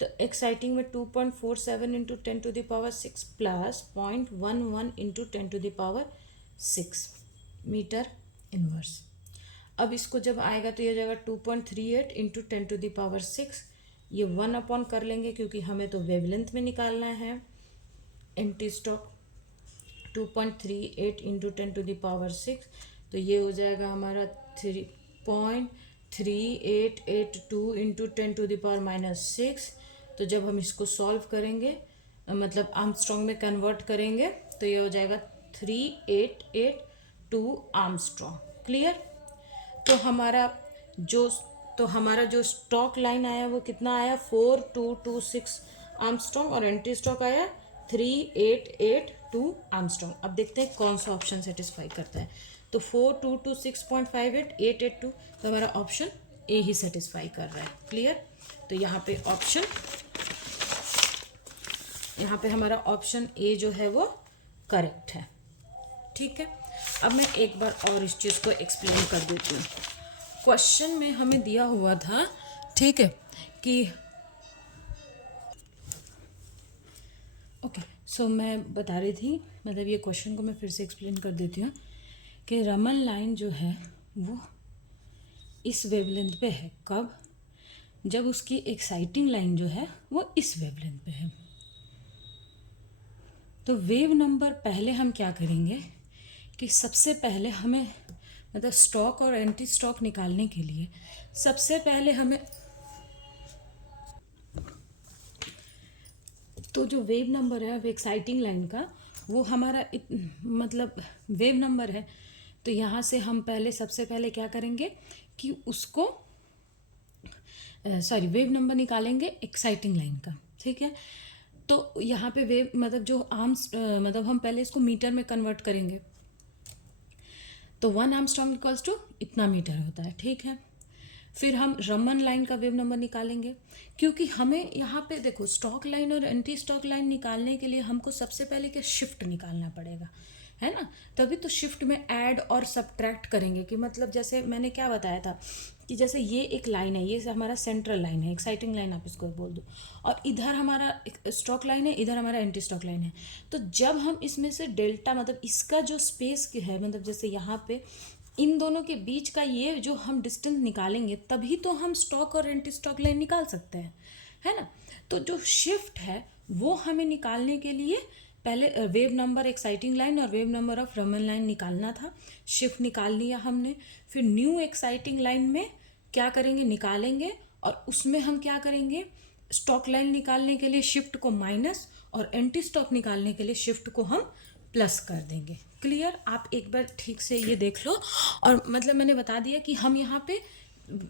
तो एक्साइटिंग में 2.47 इंटू 10⁻6 प्लस 0.11 इंटू 10⁻6 मीटर इनवर्स। अब इसको जब आएगा तो ये हो जाएगा 2.38 इंटू 10⁻6, ये 1 कर लेंगे क्योंकि हमें तो वेवलेंथ में निकालना है एंटी स्टॉक। 2.38 इंटू 10⁻6, तो ये हो जाएगा हमारा 3.3882 इंटू 10⁻6। तो जब हम इसको सॉल्व करेंगे, मतलब आर्मस्ट्रॉन्ग में कन्वर्ट करेंगे, तो ये हो जाएगा 3882 आर्मस्ट्रॉन्ग। क्लियर? तो हमारा जो तो हमारा जो स्टॉक लाइन आया वो कितना आया 4226 आर्मस्ट्रॉन्ग और एंटी स्टॉक आया 3882 आर्मस्ट्रॉन्ग। अब देखते हैं कौन सा ऑप्शन सेटिस्फाई करता है। तो 4226.58 882, तो हमारा ऑप्शन ए ही सेटिस्फाई कर रहा है। क्लियर। तो यहाँ पे हमारा ऑप्शन ए जो है वो करेक्ट है। ठीक है। अब मैं एक बार और इस चीज़ को एक्सप्लेन कर देती हूँ। क्वेश्चन में हमें दिया हुआ था, ठीक है, कि ओके, सो मैं बता रही थी, मतलब ये क्वेश्चन को मैं फिर से एक्सप्लेन कर देती हूँ कि रमन लाइन जो है वो इस वेवलेंथ पे है। कब? जब उसकी एक्साइटिंग लाइन जो है वो इस वेवलेंथ पे है। तो वेव नंबर पहले हम क्या करेंगे कि सबसे पहले हमें, मतलब स्टॉक और एंटी स्टॉक निकालने के लिए सबसे पहले हमें, तो जो वेव नंबर है वो एक्साइटिंग लाइन का, वो हमारा मतलब वेव नंबर है। तो यहाँ से हम पहले सबसे पहले क्या करेंगे कि उसको वेव नंबर निकालेंगे एक्साइटिंग लाइन का। ठीक है। तो यहाँ पे वेव मतलब जो आर्म्स मतलब हम पहले इसको मीटर में कन्वर्ट करेंगे। तो 1 आर्मस्ट्रॉन्ग इक्वल्स टू इतना मीटर होता है। ठीक है। फिर हम रमन लाइन का वेव नंबर निकालेंगे, क्योंकि हमें यहाँ पे देखो स्टॉक लाइन और एंटी स्टॉक लाइन निकालने के लिए हमको सबसे पहले क्या शिफ्ट निकालना पड़ेगा, है ना। तभी तो शिफ्ट में ऐड और सब्ट्रैक्ट करेंगे कि मतलब जैसे मैंने क्या बताया था कि जैसे ये एक लाइन है, ये हमारा सेंट्रल लाइन है, एक्साइटिंग लाइन आप इसको बोल दो, और इधर हमारा स्टॉक लाइन है, इधर हमारा एंटी स्टॉक लाइन है। तो जब हम इसमें से डेल्टा मतलब इसका जो स्पेस है, मतलब जैसे यहाँ पे इन दोनों के बीच का ये जो हम डिस्टेंस निकालेंगे तभी तो हम स्टॉक और एंटी स्टॉक लाइन निकाल सकते हैं, है ना। तो जो शिफ्ट है वो हमें निकालने के लिए पहले वेव नंबर एक्साइटिंग लाइन और wave number of Raman line निकालना था। शिफ्ट निकाल लिया हमने। फिर न्यू एक्साइटिंग लाइन में क्या करेंगे, निकालेंगे, और उसमें हम क्या करेंगे, स्टॉक लाइन निकालने के लिए शिफ्ट को माइनस और एंटी स्टॉक निकालने के लिए शिफ्ट को हम प्लस कर देंगे। क्लियर। आप एक बार ठीक से ये देख लो, और मतलब मैंने बता दिया कि हम यहाँ पे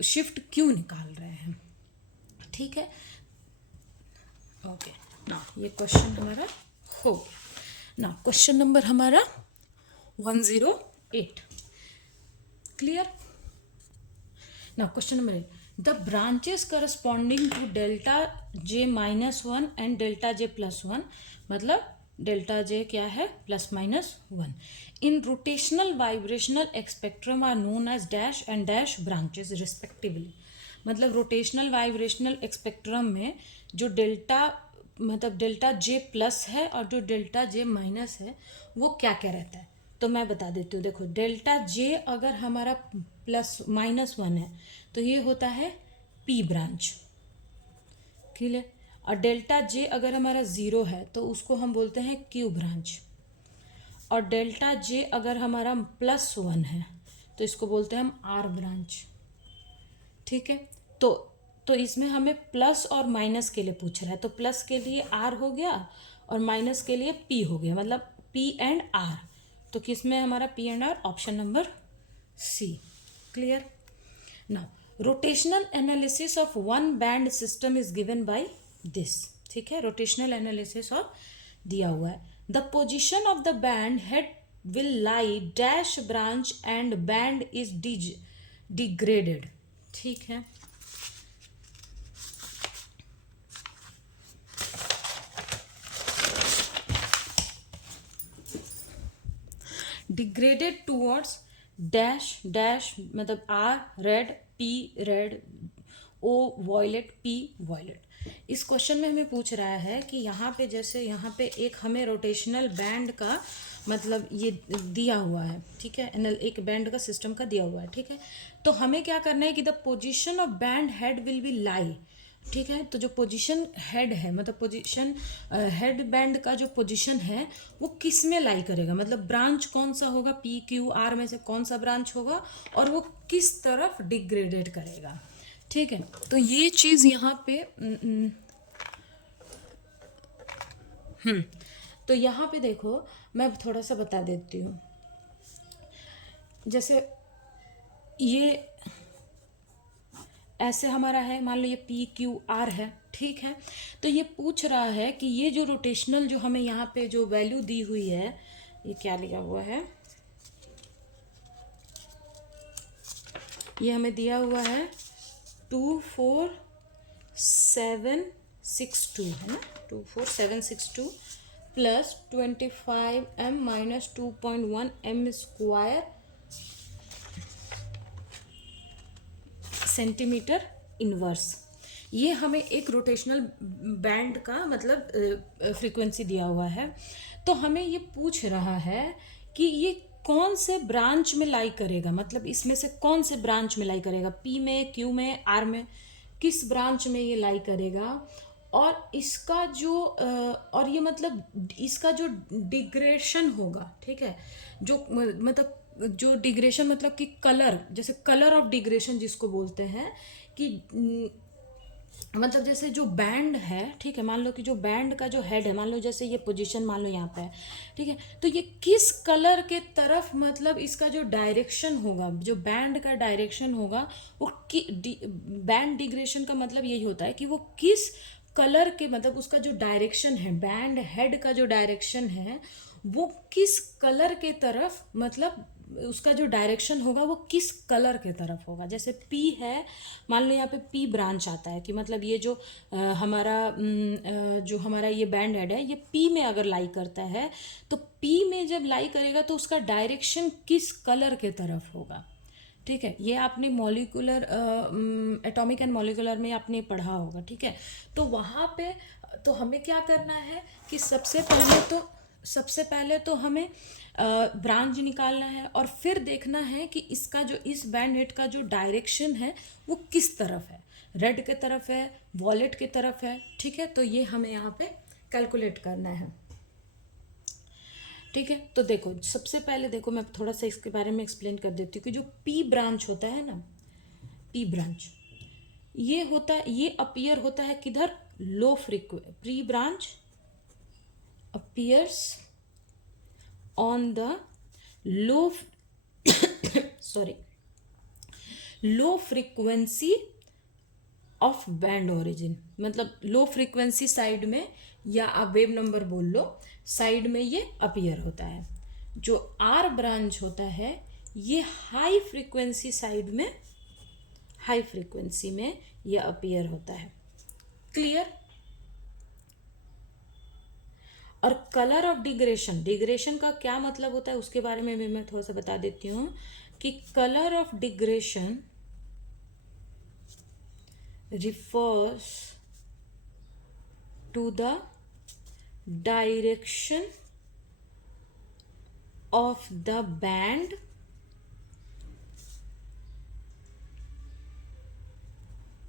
शिफ्ट क्यों निकाल रहे हैं। ठीक है। ओके ना, ये क्वेश्चन हमारा हो गया ना। क्वेश्चन नंबर हमारा 108। क्लियर ना। Question number 8, the branches corresponding to delta J -1 and delta J +1, मतलब डेल्टा जे क्या है +-1 in rotational vibrational spectrum are known as dash and dash branches respectively. मतलब रोटेशनल वाइब्रेशनल स्पेक्ट्रम में जो delta मतलब delta जे plus है और जो डेल्टा जे माइनस है वो क्या क्या रहता है, तो मैं बता देती हूँ। देखो डेल्टा जे अगर हमारा +-1 है तो ये होता है पी ब्रांच। क्लियर। और डेल्टा जे अगर हमारा 0 है तो उसको हम बोलते हैं क्यू ब्रांच। और डेल्टा जे अगर हमारा +1 है तो इसको बोलते हैं हम आर ब्रांच। ठीक है। तो इसमें हमें प्लस और माइनस के लिए पूछ रहा है, तो प्लस के लिए आर हो गया और माइनस के लिए पी हो गया, मतलब पी एंड आर। तो किस में हमारा P and R, option number C. Clear. Now rotational analysis of one band system is given by this. ठीक है। रोटेशनल एनालिसिस ऑफ दिया हुआ है, the position of the band head will lie dash branch and band is degraded. ठीक है। Degraded towards dash dash मतलब R red, P red, O violet, P violet. इस question में हमें पूछ रहा है कि यहाँ पे जैसे यहाँ पे एक हमें रोटेशनल बैंड का मतलब ये दिया हुआ है। ठीक है। एक बैंड का सिस्टम का दिया हुआ है। ठीक है। तो हमें क्या करना है कि the position of band head will be lie. ठीक है। तो जो पोजीशन हेड है मतलब पोजीशन हेड बैंड का जो पोजीशन है वो किस में लाई करेगा, मतलब ब्रांच कौन सा होगा, पी क्यू आर में से कौन सा ब्रांच होगा और वो किस तरफ डिग्रेडेड करेगा। ठीक है। तो ये चीज़ यहाँ पे तो यहाँ पे देखो मैं थोड़ा सा बता देती हूँ। जैसे ये ऐसे हमारा है, मान लो ये पी क्यू आर है, ठीक है। तो ये पूछ रहा है कि ये जो रोटेशनल जो हमें यहाँ पे जो वैल्यू दी हुई है, ये क्या लिखा हुआ है, ये हमें दिया हुआ है 24762 है ना, 24762 plus 25m minus 2.1 m² centimetre inverse. ये हमें एक रोटेशनल बैंड का मतलब फ्रीक्वेंसी दिया हुआ है। तो हमें ये पूछ रहा है कि ये कौन से ब्रांच में लाई करेगा, मतलब इसमें से कौन से ब्रांच में लाई करेगा, पी में, क्यू में, आर में, किस ब्रांच में ये लाई करेगा। और इसका जो और ये मतलब इसका जो डिग्रेशन होगा, ठीक है, जो मतलब जो डिग्रेशन मतलब कि कलर, जैसे कलर ऑफ डिग्रेशन जिसको बोलते हैं कि मतलब जैसे जो बैंड है, ठीक है, मान लो कि जो बैंड का जो हेड है, मान लो जैसे ये पोजीशन मान लो यहाँ पे है, ठीक है, तो ये किस कलर के तरफ मतलब इसका जो डायरेक्शन होगा, जो बैंड का डायरेक्शन होगा वो बैंड डिग्रेशन का मतलब यही होता है कि वो किस कलर के मतलब उसका जो डायरेक्शन है, बैंड हेड का जो डायरेक्शन है वो किस कलर के तरफ मतलब उसका जो डायरेक्शन होगा वो किस कलर के तरफ होगा। जैसे P है, मान लो यहाँ पे P ब्रांच आता है कि मतलब ये जो जो हमारा ये बैंड हेड है ये P में अगर लाई करता है तो P में जब लाई करेगा तो उसका डायरेक्शन किस कलर के तरफ होगा, ठीक है। ये आपने मॉलिक्यूलर एटॉमिक एंड मॉलिक्यूलर में आपने पढ़ा होगा, ठीक है। तो वहाँ पे तो हमें क्या करना है कि सबसे पहले तो हमें ब्रांच निकालना है और फिर देखना है कि इसका जो इस बैंड हेड का जो डायरेक्शन है वो किस तरफ है, रेड के तरफ है, वॉलेट के तरफ है, ठीक है। तो ये हमें यहाँ पे कैलकुलेट करना है, ठीक है। तो देखो सबसे पहले देखो मैं थोड़ा सा इसके बारे में एक्सप्लेन कर देती हूँ कि जो पी ब्रांच होता है ना, पी ब्रांच ये होता है, ये अपीयर होता है किधर, low frequency, P branch appears on the low low frequency of band origin, मतलब लो फ्रीक्वेंसी साइड में या आप वेव नंबर बोल लो, साइड में ये अपीयर होता है। जो आर ब्रांच होता है ये हाई फ्रीक्वेंसी साइड में, हाई फ्रीक्वेंसी में ये अपीयर होता है, क्लियर। और कलर ऑफ डिग्रेशन, डिग्रेशन का क्या मतलब होता है उसके बारे में भी मैं थोड़ा सा बता देती हूँ कि colour of digression refers to the direction of the band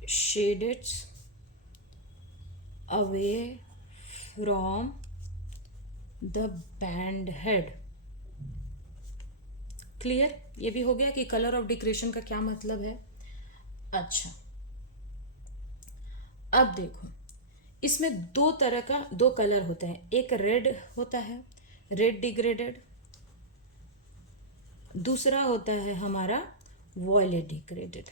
shaded away from the band head, clear. ये भी हो गया कि कलर ऑफ डिग्रेशन का क्या मतलब है। अच्छा अब देखो इसमें दो तरह का दो कलर होते हैं, एक रेड होता है, रेड डिग्रेडेड, दूसरा होता है हमारा वॉयलेट डिग्रेडेड।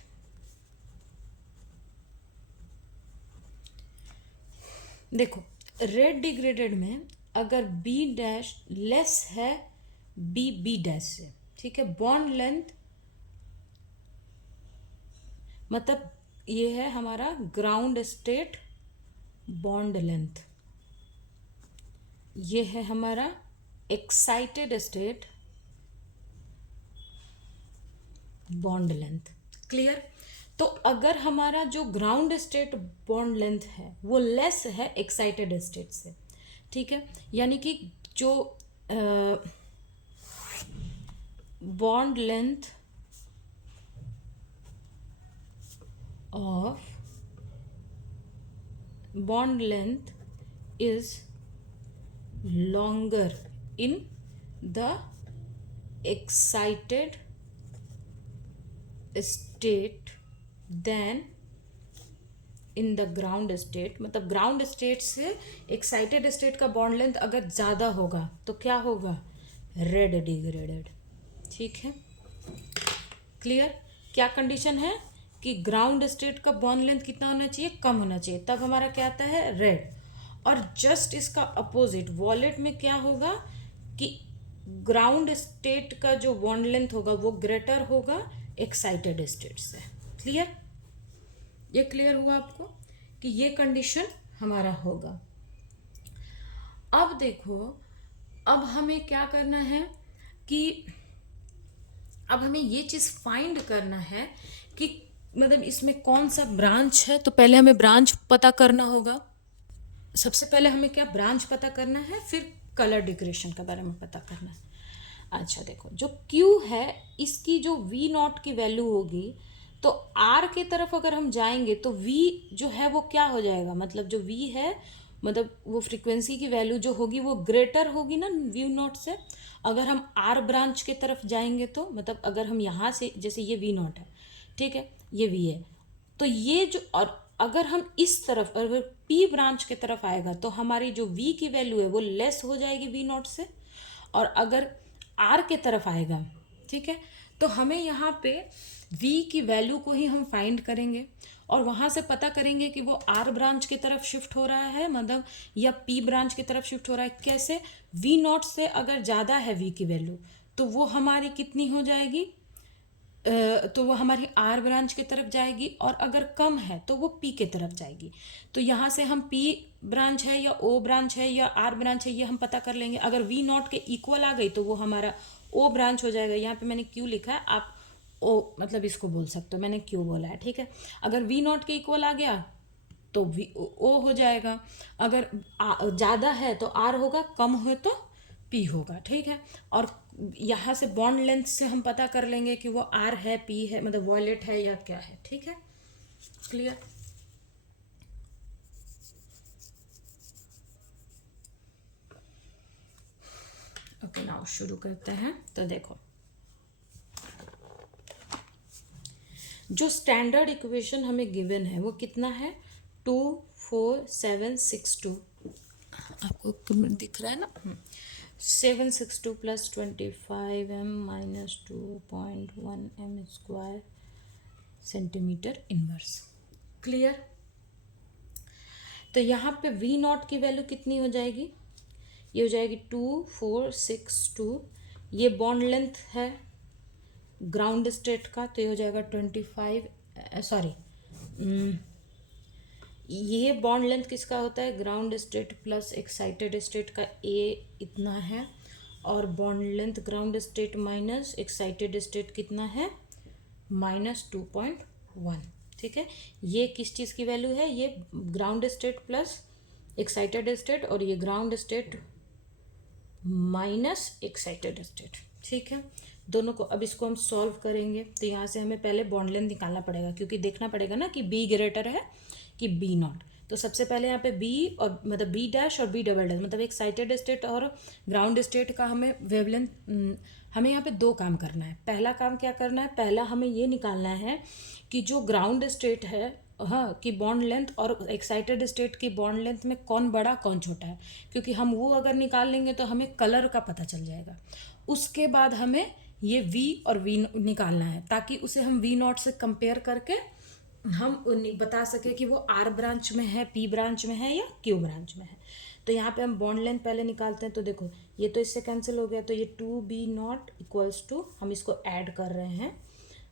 देखो रेड डिग्रेडेड में अगर बी डैश लेस है बी डैश से, ठीक है, बॉन्ड लेंथ मतलब ये है हमारा ग्राउंड स्टेट बॉन्ड लेंथ, ये है हमारा excited state bond length, clear. तो अगर हमारा जो ग्राउंड स्टेट बॉन्ड लेंथ है वो लेस है एक्साइटेड स्टेट से, ठीक है, यानी कि जो bond length of bond length is longer in the excited state than in the ground state, मतलब ग्राउंड स्टेट से एक्साइटेड स्टेट का बॉन्ड लेंथ अगर ज़्यादा होगा तो क्या होगा, रेड डिग्रेडेड, ठीक है, क्लियर। क्या कंडीशन है कि ग्राउंड स्टेट का बॉन्ड लेंथ कितना होना चाहिए, कम होना चाहिए, तब हमारा क्या आता है, रेड। और जस्ट इसका अपोजिट वॉलेट में क्या होगा कि ग्राउंड स्टेट का जो बॉन्ड लेंथ होगा वो ग्रेटर होगा एक्साइटेड स्टेट से। क्लियर? ये क्लियर हुआ आपको कि ये कंडीशन हमारा होगा। अब देखो, अब हमें क्या करना है कि अब हमें ये चीज़ फाइंड करना है कि मतलब इसमें कौन सा ब्रांच है। तो पहले हमें ब्रांच पता करना होगा। सबसे पहले हमें क्या ब्रांच पता करना है, फिर कलर डिक्रेशन के बारे में पता करना है। अच्छा देखो, जो Q है इसकी जो V नॉट की वैल्यू होगी, तो R के तरफ अगर हम जाएंगे तो V जो है वो क्या हो जाएगा, मतलब जो V है मतलब वो फ्रीक्वेंसी की वैल्यू जो होगी वो ग्रेटर होगी ना V नॉट से। अगर हम R ब्रांच के तरफ जाएंगे तो मतलब अगर हम यहाँ से, जैसे ये V नॉट है, ठीक है, ये V है, तो ये जो, और अगर हम इस तरफ अगर P ब्रांच के तरफ आएगा तो हमारी जो V की वैल्यू है वो लेस हो जाएगी V नॉट से। और अगर R के तरफ आएगा, ठीक है, तो हमें यहाँ पे V की वैल्यू को ही हम फाइंड करेंगे और वहाँ से पता करेंगे कि वो R ब्रांच की तरफ शिफ्ट हो रहा है मतलब, या P ब्रांच की तरफ शिफ्ट हो रहा है। कैसे? V नॉट से अगर ज़्यादा है V की वैल्यू तो वो हमारी कितनी हो जाएगी, तो वो हमारी आर ब्रांच की तरफ जाएगी, और अगर कम है तो वो पी के तरफ जाएगी। तो यहाँ से हम पी ब्रांच है या ओ ब्रांच है या आर ब्रांच है ये हम पता कर लेंगे। अगर वी नॉट के इक्वल आ गई तो वो हमारा ओ ब्रांच हो जाएगा। यहाँ पे मैंने क्यू लिखा है, आप ओ मतलब इसको बोल सकते हो, मैंने क्यू बोला है, ठीक है। अगर वी नॉट के इक्वल आ गया तो वी ओ हो जाएगा। अगर ज़्यादा है तो आर होगा, कम हो तो पी होगा, ठीक है। और यहाँ से बॉन्ड लेंथ से हम पता कर लेंगे कि वो आर है, पी है, मतलब वॉयलेट है या क्या है, ठीक है। क्लियर? ओके, नाउ शुरू करते हैं। तो देखो, जो स्टैंडर्ड इक्वेशन हमें गिवन है वो कितना है, 24762। आपको दिख रहा है ना, 762 plus 25m minus 2.1m square centimetre inverse. Clear? तो यहाँ पे वी नॉट की वैल्यू कितनी हो जाएगी, ये हो जाएगी 2462। ये बॉन्ड लेंथ है ग्राउंड स्टेट का, तो ये हो जाएगा 25, सॉरी, ये बॉन्ड लेंथ किसका होता है, ground state plus excited state का ए इतना है, और bond length ground state minus excited state कितना है, -2.1, ठीक है। ये किस चीज़ की वैल्यू है, ये ground state plus excited state, और ये ground state minus excited state, ठीक है। दोनों को अब इसको हम सॉल्व करेंगे। तो यहाँ से हमें पहले बॉन्ड लेंथ निकालना पड़ेगा, क्योंकि देखना पड़ेगा ना कि बी ग्रेटर है कि बी नॉट। तो सबसे पहले यहाँ पे बी और मतलब बी डैश और बी डबल डैश, मतलब एक्साइटेड स्टेट और ग्राउंड स्टेट का हमें वेवलेंथ, हमें यहाँ पे दो काम करना है। पहला काम क्या करना है, पहला हमें ये निकालना है कि जो ग्राउंड स्टेट है, हाँ, कि बॉन्ड लेंथ और एक्साइटेड स्टेट की बॉन्ड लेंथ में कौन बड़ा कौन छोटा है, क्योंकि हम वो अगर निकाल लेंगे तो हमें कलर का पता चल जाएगा। उसके बाद हमें ये V और V निकालना है, ताकि उसे हम V नॉट से कंपेयर करके हम बता सके कि वो R ब्रांच में है, P ब्रांच में है या Q ब्रांच में है। तो यहाँ पे हम बॉन्ड लेंथ पहले निकालते हैं। तो देखो, ये तो इससे कैंसिल हो गया, तो ये 2B नॉट इक्वल्स टू, हम इसको ऐड कर रहे हैं,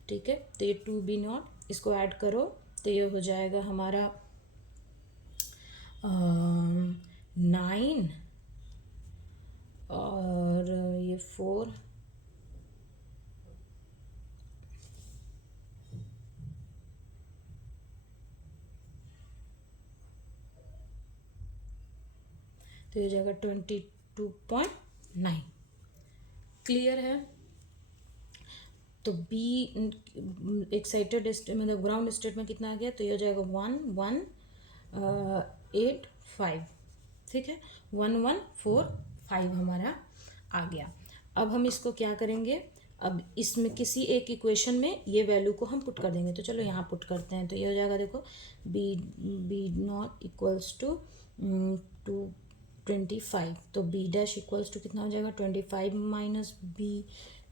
ठीक है। तो ये 2B नॉट इसको ऐड करो तो ये हो जाएगा हमारा 9 और ये 4, तो ये हो जाएगा 22.9। क्लियर है? तो बी एक्साइटेड मतलब ग्राउंड स्टेट में कितना आ गया, तो ये हो जाएगा 1185, ठीक है, 1145 हमारा आ गया। अब हम इसको क्या करेंगे, अब इसमें किसी एक इक्वेशन में ये वैल्यू को हम पुट कर देंगे। तो चलो यहाँ पुट करते हैं। तो ये हो जाएगा, देखो, बी नॉट इक्वल्स टू 225, तो बी डैश इक्वल्स टू कितना हो जाएगा, 25 माइनस बी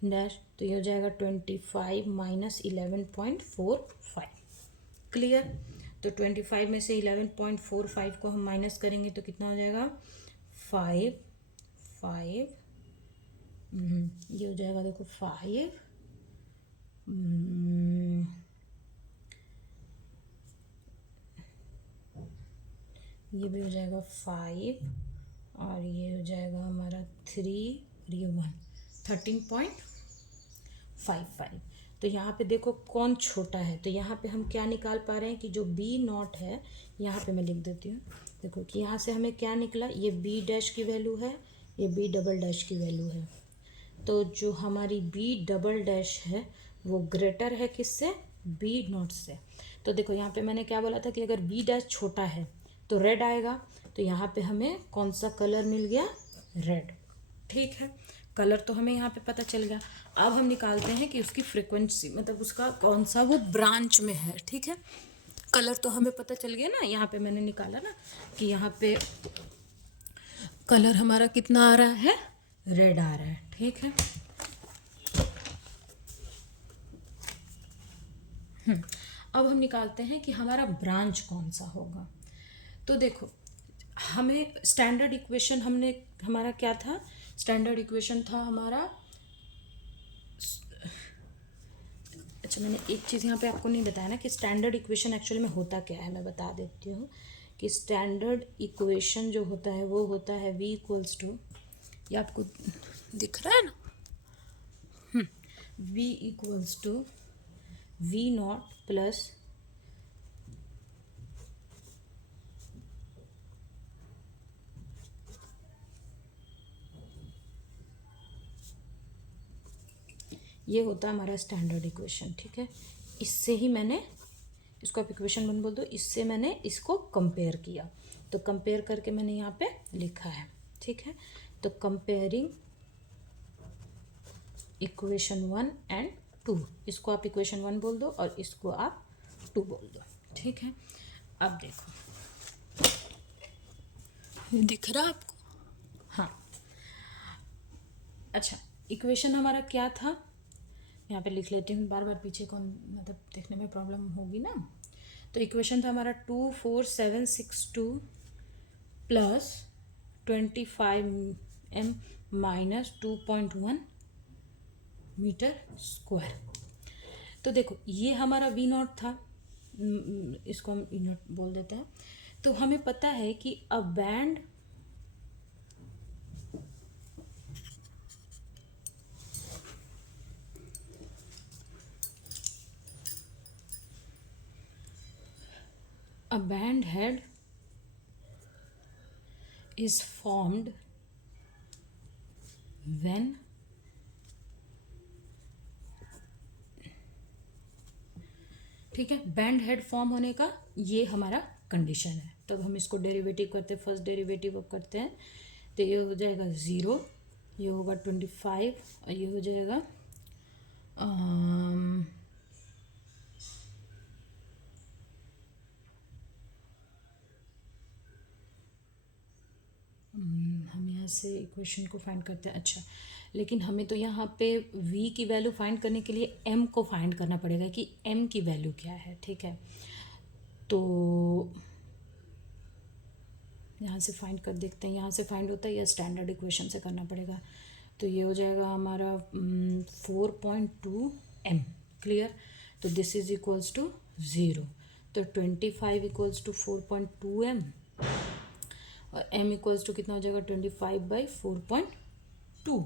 डैश, तो ये हो जाएगा 25 माइनस 11.45, क्लियर। तो 25 में से 11.45 को हम माइनस करेंगे तो कितना हो जाएगा, 5 5 ये हो जाएगा, देखो 5 ये भी हो जाएगा 5 और ये हो जाएगा हमारा 3 और ये 1, 13.55। तो यहाँ पे देखो कौन छोटा है, तो यहाँ पे हम क्या निकाल पा रहे हैं कि जो बी नॉट है, यहाँ पे मैं लिख देती हूँ, देखो कि यहाँ से हमें क्या निकला, ये बी डैश की वैल्यू है, ये बी डबल डैश की वैल्यू है। तो जो हमारी बी डबल डैश है वो ग्रेटर है किससे, बी नॉट से। तो देखो यहाँ पे मैंने क्या बोला था कि अगर बी डैश छोटा है तो रेड आएगा, तो यहाँ पे हमें कौन सा कलर मिल गया, रेड। ठीक है, कलर तो हमें यहाँ पे पता चल गया। अब हम निकालते हैं कि उसकी फ्रीक्वेंसी, मतलब उसका कौन सा वो ब्रांच में है। ठीक है, कलर तो हमें पता चल गया ना, यहाँ पे मैंने निकाला ना कि यहाँ पे कलर हमारा कितना आ रहा है, रेड आ रहा है। ठीक है, अब हम निकालते हैं कि हमारा ब्रांच कौन सा होगा। तो देखो हमें स्टैंडर्ड इक्वेशन, हमने हमारा क्या था, स्टैंडर्ड इक्वेशन था हमारा, अच्छा मैंने एक चीज़ यहाँ पे आपको नहीं बताया ना कि स्टैंडर्ड इक्वेशन एक्चुअली में होता क्या है, मैं बता देती हूँ कि स्टैंडर्ड इक्वेशन जो होता है वो होता है v इक्वल्स टू, ये आपको दिख रहा है ना, v equals to v nought plus ये होता है हमारा स्टैंडर्ड इक्वेशन। ठीक है, इससे ही मैंने इसको, आप इक्वेशन 1 बोल दो, इससे मैंने इसको कंपेयर किया, तो कंपेयर करके मैंने यहाँ पे लिखा है। ठीक है, तो कंपेयरिंग इक्वेशन 1 एंड 2, इसको आप इक्वेशन 1 बोल दो और इसको आप 2 बोल दो। ठीक है, अब देखो दिख रहा आपको, हाँ अच्छा, इक्वेशन हमारा क्या था, यहाँ पे लिख लेती हूँ, बार बार पीछे कौन, मतलब देखने में प्रॉब्लम होगी ना। तो इक्वेशन था हमारा 24762 plus 25m minus 2.1 metre square. तो देखो ये हमारा वी नॉट था, इसको हम ई नॉट बोल देते हैं। तो हमें पता है कि a band head is formed when ठीक है, बैंड हेड फॉर्म होने का ये हमारा कंडीशन है। तो अब हम इसको डेरिवेटिव करते हैं, फर्स्ट डेरिवेटिव अब करते हैं, तो ये हो जाएगा 0, ये होगा 25 और ये हो जाएगा हम यहाँ से इक्वेशन को फाइंड करते हैं। अच्छा, लेकिन हमें तो यहाँ पे v की वैल्यू फाइंड करने के लिए m को फाइंड करना पड़ेगा कि m की वैल्यू क्या है। ठीक है, तो यहाँ से फाइंड कर देखते हैं, यहाँ से फाइंड होता है या स्टैंडर्ड इक्वेशन से करना पड़ेगा। तो ये हो जाएगा हमारा 4.2m। क्लियर, तो दिस इज इक्वल्स टू 0, तो 25 इक्वल्स टू 4.2m और m इक्वल्स टू कितना हो जाएगा 25/4.2।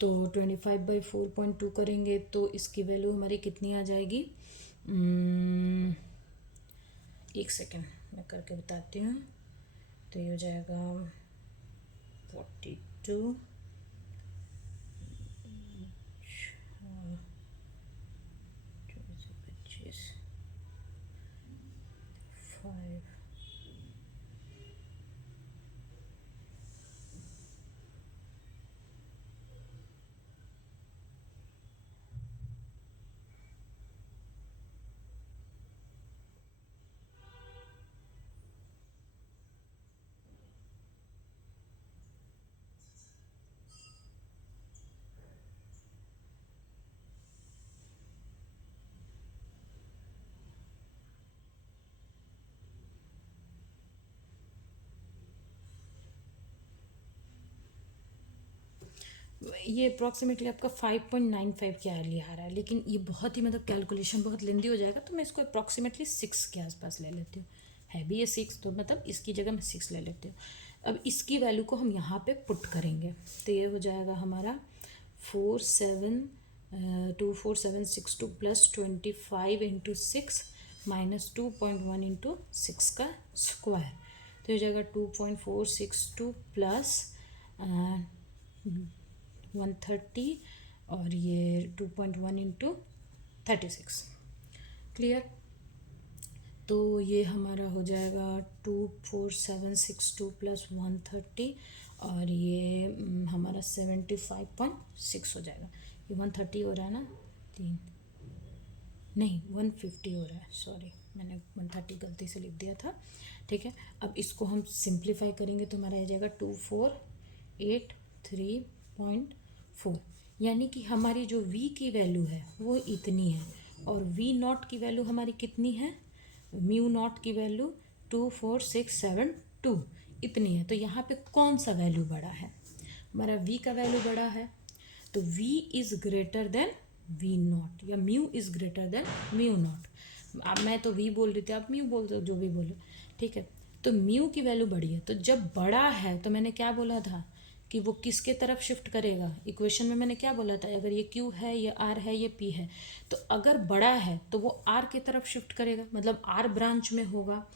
तो 25/4.2 करेंगे तो इसकी वैल्यू हमारी कितनी आ जाएगी, एक सेकेंड मैं करके बताती हूँ। तो ये हो जाएगा 42 25 5 5 ये अप्रॉक्सीमेटली आपका 5.95 के लिए आ रहा है, लेकिन ये बहुत ही मतलब कैलकुलेशन बहुत लेंदी हो जाएगा, तो मैं इसको अप्रॉक्सीमेटली 6 के आसपास ले लेती हूँ। है भी ये 6, तो मतलब इसकी जगह मैं 6 ले लेती हूँ। अब इसकी वैल्यू को हम यहाँ पे पुट करेंगे, तो ये हो जाएगा हमारा 24762 प्लस 25 इंटू 6 माइनस 2.1 इंटू 6 का स्क्वायर, तो हो जाएगा 2.462 प्लस 130 और ये 2.1 इंटू 36। क्लियर? तो ये हमारा हो जाएगा 24762 प्लस 130 और ये हमारा 75.6 हो जाएगा। ये 130 हो रहा है ना, 150 हो रहा है, सॉरी मैंने 130 गलती से लिख दिया था। ठीक है, अब इसको हम सिंप्लीफाई करेंगे तो हमारा आ जाएगा 2483.4, यानी कि हमारी जो v की वैल्यू है वो इतनी है और v नॉट की वैल्यू हमारी कितनी है, म्यू नॉट की वैल्यू 24672 इतनी है। तो यहाँ पे कौन सा वैल्यू बड़ा है, हमारा v का वैल्यू बड़ा है, तो v is greater than v naught, या mu is greater than mu naught. अब मैं तो v बोल रही थी, आप म्यू बोल दो, जो भी बोलो, ठीक है। तो म्यू की वैल्यू बड़ी है, तो जब बड़ा है तो मैंने क्या बोला था कि वो किसके तरफ शिफ्ट करेगा। इक्वेशन में मैंने क्या बोला था, अगर ये Q है, ये R है, ये P है, तो अगर बड़ा है तो वो R की तरफ शिफ्ट करेगा, मतलब R ब्रांच में होगा।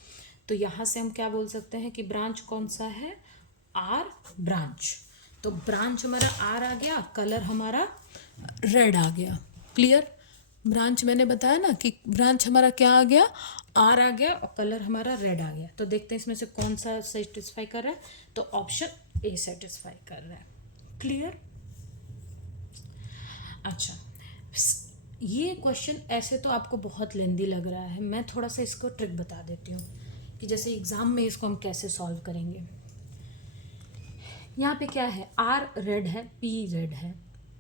तो यहाँ से हम क्या बोल सकते हैं कि ब्रांच कौन सा है, R ब्रांच। तो ब्रांच हमारा R आ गया, कलर हमारा रेड आ गया। क्लियर? ब्रांच मैंने बताया ना कि ब्रांच हमारा क्या आ गया, आर आ गया और कलर हमारा रेड आ गया। तो देखते हैं इसमें से कौन सा सेटिस्फाई कर रहा है, तो ऑप्शन ए सेटिस्फाई कर रहा है। क्लियर? अच्छा, ये क्वेश्चन ऐसे तो आपको बहुत लेंदी लग रहा है, मैं थोड़ा सा इसको ट्रिक बता देती हूँ कि जैसे एग्जाम में इसको हम कैसे सॉल्व करेंगे। यहाँ पे क्या है, आर रेड है, पी रेड है,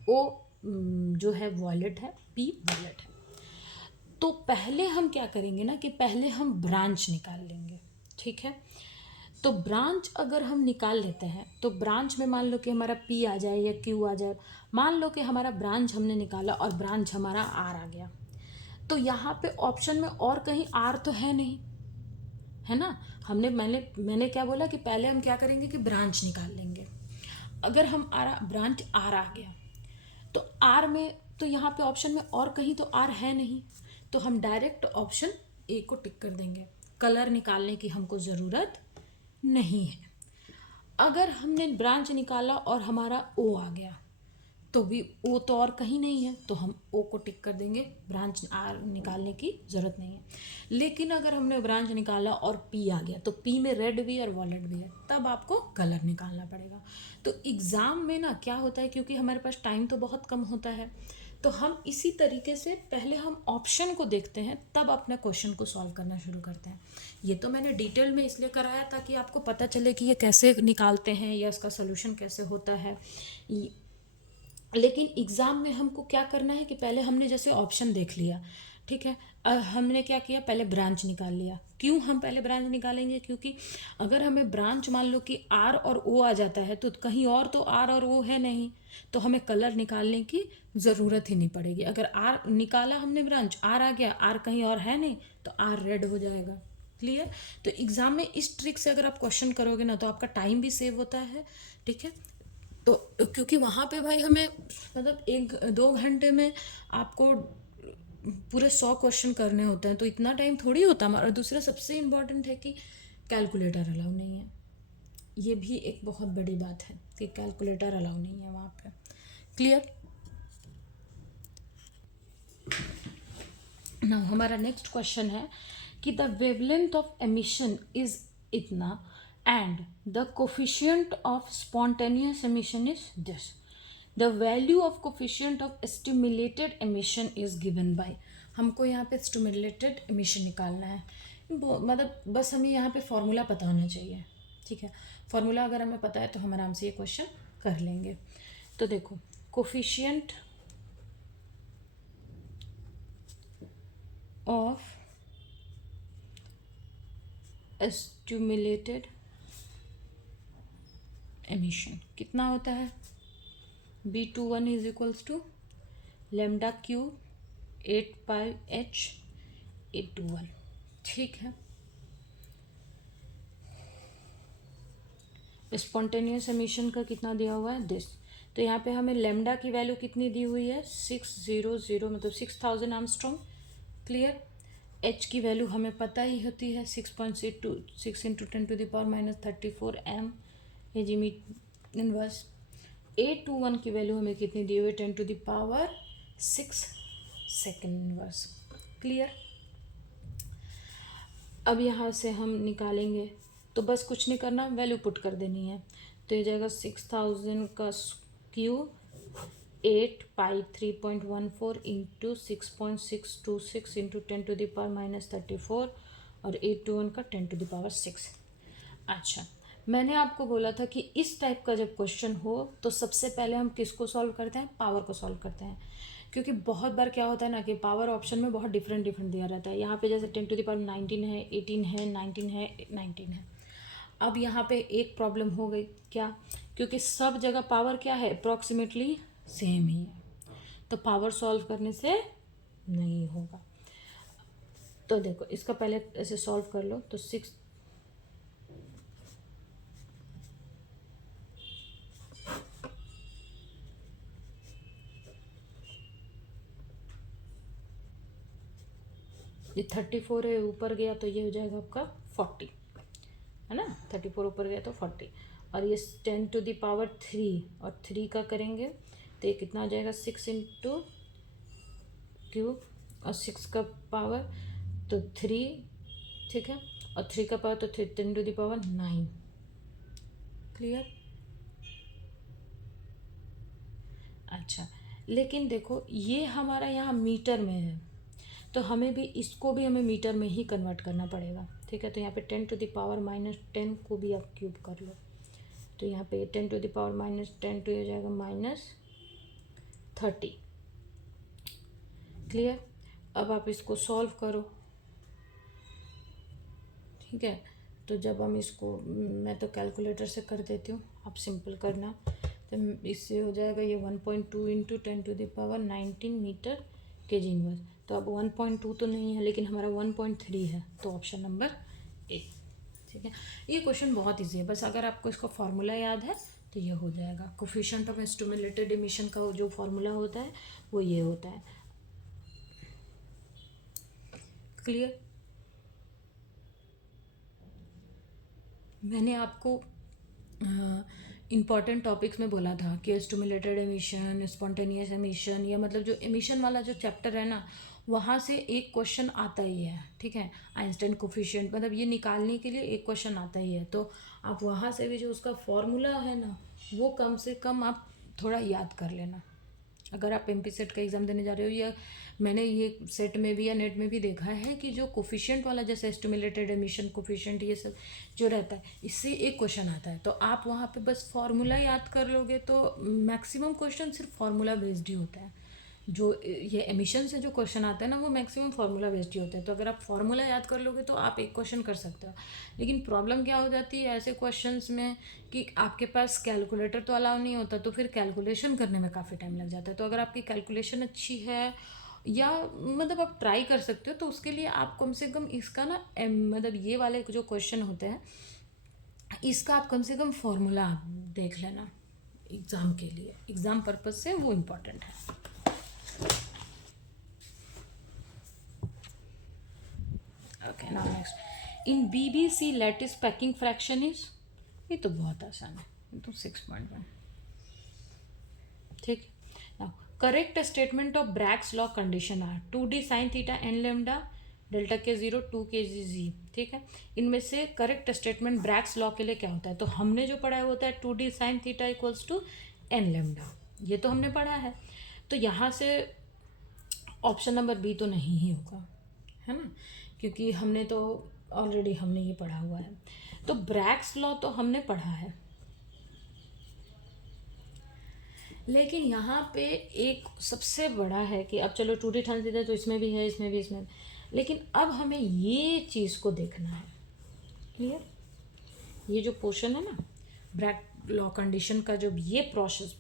ओ जो है वॉयलेट है, पी वॉयलेट है। तो पहले हम क्या करेंगे ना कि पहले हम ब्रांच निकाल लेंगे। ठीक है, तो ब्रांच अगर हम निकाल लेते हैं तो ब्रांच में मान लो कि हमारा पी आ जाए या क्यू आ जाए, मान लो कि हमारा ब्रांच हमने निकाला और ब्रांच हमारा आर आ गया, तो यहाँ पे ऑप्शन में और कहीं आर तो है नहीं, है ना। मैंने क्या बोला कि पहले हम क्या करेंगे कि ब्रांच निकाल लेंगे। अगर हम ब्रांच आर आ गया तो आर में, तो यहाँ पे ऑप्शन में और कहीं तो आर है नहीं, तो हम डायरेक्ट ऑप्शन ए को टिक कर देंगे, कलर निकालने की हमको ज़रूरत नहीं है। अगर हमने ब्रांच निकाला और हमारा ओ आ गया तो भी ओ तो और कहीं नहीं है, तो हम ओ को टिक कर देंगे, ब्रांच आर निकालने की ज़रूरत नहीं है। लेकिन अगर हमने ब्रांच निकाला और पी आ गया, तो पी में रेड भी और वॉलेट भी है, तब आपको कलर निकालना पड़ेगा। तो एग्ज़ाम में ना क्या होता है, क्योंकि हमारे पास टाइम तो बहुत कम होता है, तो हम इसी तरीके से पहले हम ऑप्शन को देखते हैं, तब अपने क्वेश्चन को सॉल्व करना शुरू करते हैं। ये तो मैंने डिटेल में इसलिए कराया ताकि आपको पता चले कि ये कैसे निकालते हैं या इसका सोल्यूशन कैसे होता है। लेकिन एग्ज़ाम में हमको क्या करना है कि पहले हमने जैसे ऑप्शन देख लिया, ठीक है, हमने क्या किया, पहले ब्रांच निकाल लिया। क्यों हम पहले ब्रांच निकालेंगे, क्योंकि अगर हमें ब्रांच मान लो कि आर और ओ आ जाता है तो कहीं और तो आर और ओ है नहीं, तो हमें कलर निकालने की ज़रूरत ही नहीं पड़ेगी। अगर आर निकाला हमने, ब्रांच आर आ गया, आर कहीं और है नहीं, तो आर रेड हो जाएगा। क्लियर? तो एग्ज़ाम में इस ट्रिक से अगर आप क्वेश्चन करोगे ना तो आपका टाइम भी सेव होता है। ठीक है, तो क्योंकि वहाँ पे भाई हमें मतलब 1-2 घंटे में आपको पूरे 100 क्वेश्चन करने होते हैं, तो इतना टाइम थोड़ी होता हमारा। और दूसरा सबसे इम्पोर्टेंट है कि कैलकुलेटर अलाउ नहीं है, ये भी एक बहुत बड़ी बात है कि कैलकुलेटर अलाउ नहीं है वहाँ पे। क्लियर? ना हमारा नेक्स्ट क्वेश्चन है कि the wavelength of emission is इतना and the coefficient of spontaneous emission is this. The value of coefficient of stimulated emission is given by. हमको यहाँ पे स्टिमुलेटेड एमिशन निकालना है, मतलब बस हमें यहाँ पे फॉर्मूला पता होना चाहिए। ठीक है, फॉर्मूला अगर हमें पता है तो हम आराम से ये क्वेश्चन कर लेंगे। तो देखो, कोफिशिएंट ऑफ स्टिमुलेटेड एमिशन कितना होता है, B21 is equals to lambda cube 8πh A21। ठीक है। स्पॉन्टेनियस एमिशन का कितना दिया हुआ है दिस। तो यहाँ पे हमें लेमडा की वैल्यू कितनी दी हुई है 600 मतलब 6000 आर्मस्ट्रॉन्ग। क्लियर। एच की वैल्यू हमें पता ही होती है 6.6 इंटू 10⁻34 एम ये जी मीटर इनवर्स। A21 की वैल्यू हमें कितनी दी हुई है 10⁻6 सेकेंड इनवर्स। क्लियर। अब यहाँ से हम निकालेंगे तो बस कुछ नहीं करना, वैल्यू पुट कर देनी है। तो ये जाएगा 6000 का क्यूब 8π3.14 इंटू 6.626 इंटू 10⁻34 और 821 का 10⁻6। अच्छा, मैंने आपको बोला था कि इस टाइप का जब क्वेश्चन हो तो सबसे पहले हम किसको सॉल्व करते हैं, पावर को सॉल्व करते हैं। क्योंकि बहुत बार क्या होता है ना कि पावर ऑप्शन में बहुत डिफरेंट दिया रहता है। यहाँ पे जैसे 10⁻19 है, 18 है, 19 है, 19 है। अब यहाँ पे एक प्रॉब्लम हो गई क्या, क्योंकि सब जगह पावर क्या है अप्रॉक्सीमेटली सेम ही है, तो पावर सॉल्व करने से नहीं होगा। तो देखो इसका पहले ऐसे सॉल्व कर लो। तो 6 ये 34 है, ऊपर गया तो ये हो जाएगा आपका 40 है ना। 34 ऊपर गया तो 40 और ये 10⁻3 और 3 का करेंगे तो ये कितना हो जाएगा 6 इंटू क्यूब और 6 का पावर तो 3। ठीक है। और 3 का पावर तो 10⁻9। क्लियर। अच्छा, लेकिन देखो ये हमारा यहाँ मीटर में है तो हमें भी इसको भी हमें मीटर में ही कन्वर्ट करना पड़ेगा। ठीक है। तो यहाँ पे 10⁻10 को भी आप क्यूब कर लो तो यहाँ पे 10⁻10 तो ये जाएगा -30। क्लियर। अब आप इसको सॉल्व करो। ठीक है। तो जब हम इसको, मैं तो कैलकुलेटर से कर देती हूँ, आप सिंपल करना। तो इससे हो जाएगा ये 1.2 इंटू 10⁻19 मीटर kg इनवर्स। तो अब 1.2 तो नहीं है लेकिन हमारा 1.3 है, तो ऑप्शन नंबर ए। ठीक है। ये क्वेश्चन बहुत इजी है, बस अगर आपको इसका फॉर्मूला याद है तो ये हो जाएगा। कोफिशिएंट ऑफ स्टिमुलेटेड एमिशन का जो फॉर्मूला होता है वो ये होता है। क्लियर। मैंने आपको इम्पॉर्टेंट टॉपिक्स में बोला था कि स्टिमुलेटेड एमिशन, स्पॉन्टेनियस एमिशन, या मतलब जो एमिशन वाला जो चैप्टर है ना वहाँ से एक क्वेश्चन आता ही है। ठीक है। आइंस्टाइन कोफिशिएंट मतलब ये निकालने के लिए एक क्वेश्चन आता ही है, तो आप वहाँ से भी जो उसका फॉर्मूला है ना वो कम से कम आप थोड़ा याद कर लेना। अगर आप एमपी सेट का एग्ज़ाम देने जा रहे हो, या मैंने ये सेट में भी या नेट में भी देखा है कि जो कोफिशिएंट वाला जैसे स्टिमुलेटेड एमिशन कोफिशिएंट ये सब जो रहता है इससे एक क्वेश्चन आता है, तो आप वहाँ पे बस फॉर्मूला याद कर लोगे तो मैक्सिमम क्वेश्चन सिर्फ फॉर्मूला बेस्ड ही होता है। जो ये एमिशन से जो क्वेश्चन आता है ना वो मैक्सिमम फार्मूला बेस्ड ही होता है, तो अगर आप फार्मूला याद कर लोगे तो आप एक क्वेश्चन कर सकते हो। लेकिन प्रॉब्लम क्या हो जाती है ऐसे क्वेश्चंस में कि आपके पास कैलकुलेटर तो अलाउ नहीं होता, तो फिर कैलकुलेशन करने में काफ़ी टाइम लग जाता है। तो अगर आपकी कैलकुलेशन अच्छी है या मतलब आप ट्राई कर सकते हो तो उसके लिए आप कम से कम इसका ना मतलब ये वाले जो क्वेश्चन होते हैं इसका आप कम से कम फॉर्मूला देख लेना एग्ज़ाम के लिए, एग्ज़ाम पर्पज़ से वो इम्पोर्टेंट है। Okay, now next in BBC lattice packing fraction is, ये तो बहुत आसान है, ये तो 6.1। ठीक। Now correct statement of Bragg's law condition are 2D sin theta n lambda delta के 0 2 के जी। ठीक है। इनमें से करेक्ट स्टेटमेंट ब्रैग्स लॉ के लिए क्या होता है, तो हमने जो पढ़ा है होता है 2D sin theta equals to n lambda, ये तो हमने पढ़ा है। तो यहाँ से ऑप्शन नंबर बी तो नहीं ही होगा, है ना, क्योंकि हमने तो ऑलरेडी हमने ये पढ़ा हुआ है। तो ब्रैग्स लॉ तो हमने पढ़ा है, लेकिन यहाँ पे एक सबसे बड़ा है कि अब चलो 2D ठान दीजिए तो इसमें भी है, इसमें भी, इसमें, लेकिन अब हमें ये चीज़ को देखना है। क्लियर। ये जो पोर्शन है ना लॉ कंडीशन का जो ये प्रोसेस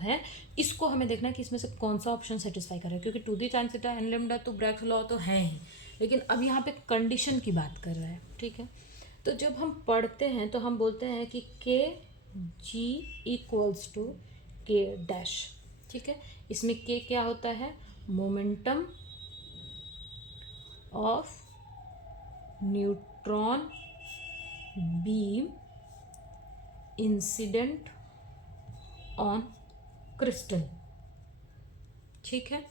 है, इसको हमें देखना है कि इसमें से कौन सा ऑप्शन सेटिस्फाई कर रहा है, क्योंकि 2d sine theta n lambda तो ब्रैग्स लॉ तो है ही, लेकिन अब यहाँ पे कंडीशन की बात कर रहा है, ठीक है। तो जब हम पढ़ते हैं तो हम बोलते हैं कि के जी इक्वल्स टू के डैश, ठीक है। इसमें के क्या होता है, momentum of neutron beam incident on crystal, ठीक है।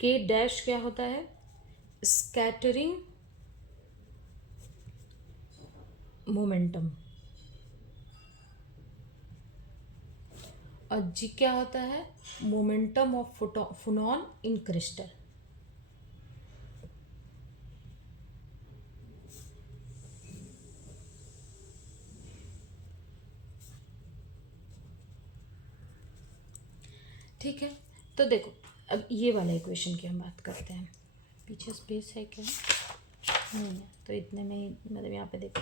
के डैश क्या होता है, स्कैटरिंग मोमेंटम, और जी क्या होता है, momentum of photon in crystal. ठीक है, तो देखो अब ये वाला इक्वेशन की हम बात करते हैं। पीछे स्पेस है क्या, नहीं है, तो इतने में ही मतलब यहाँ पे देखो,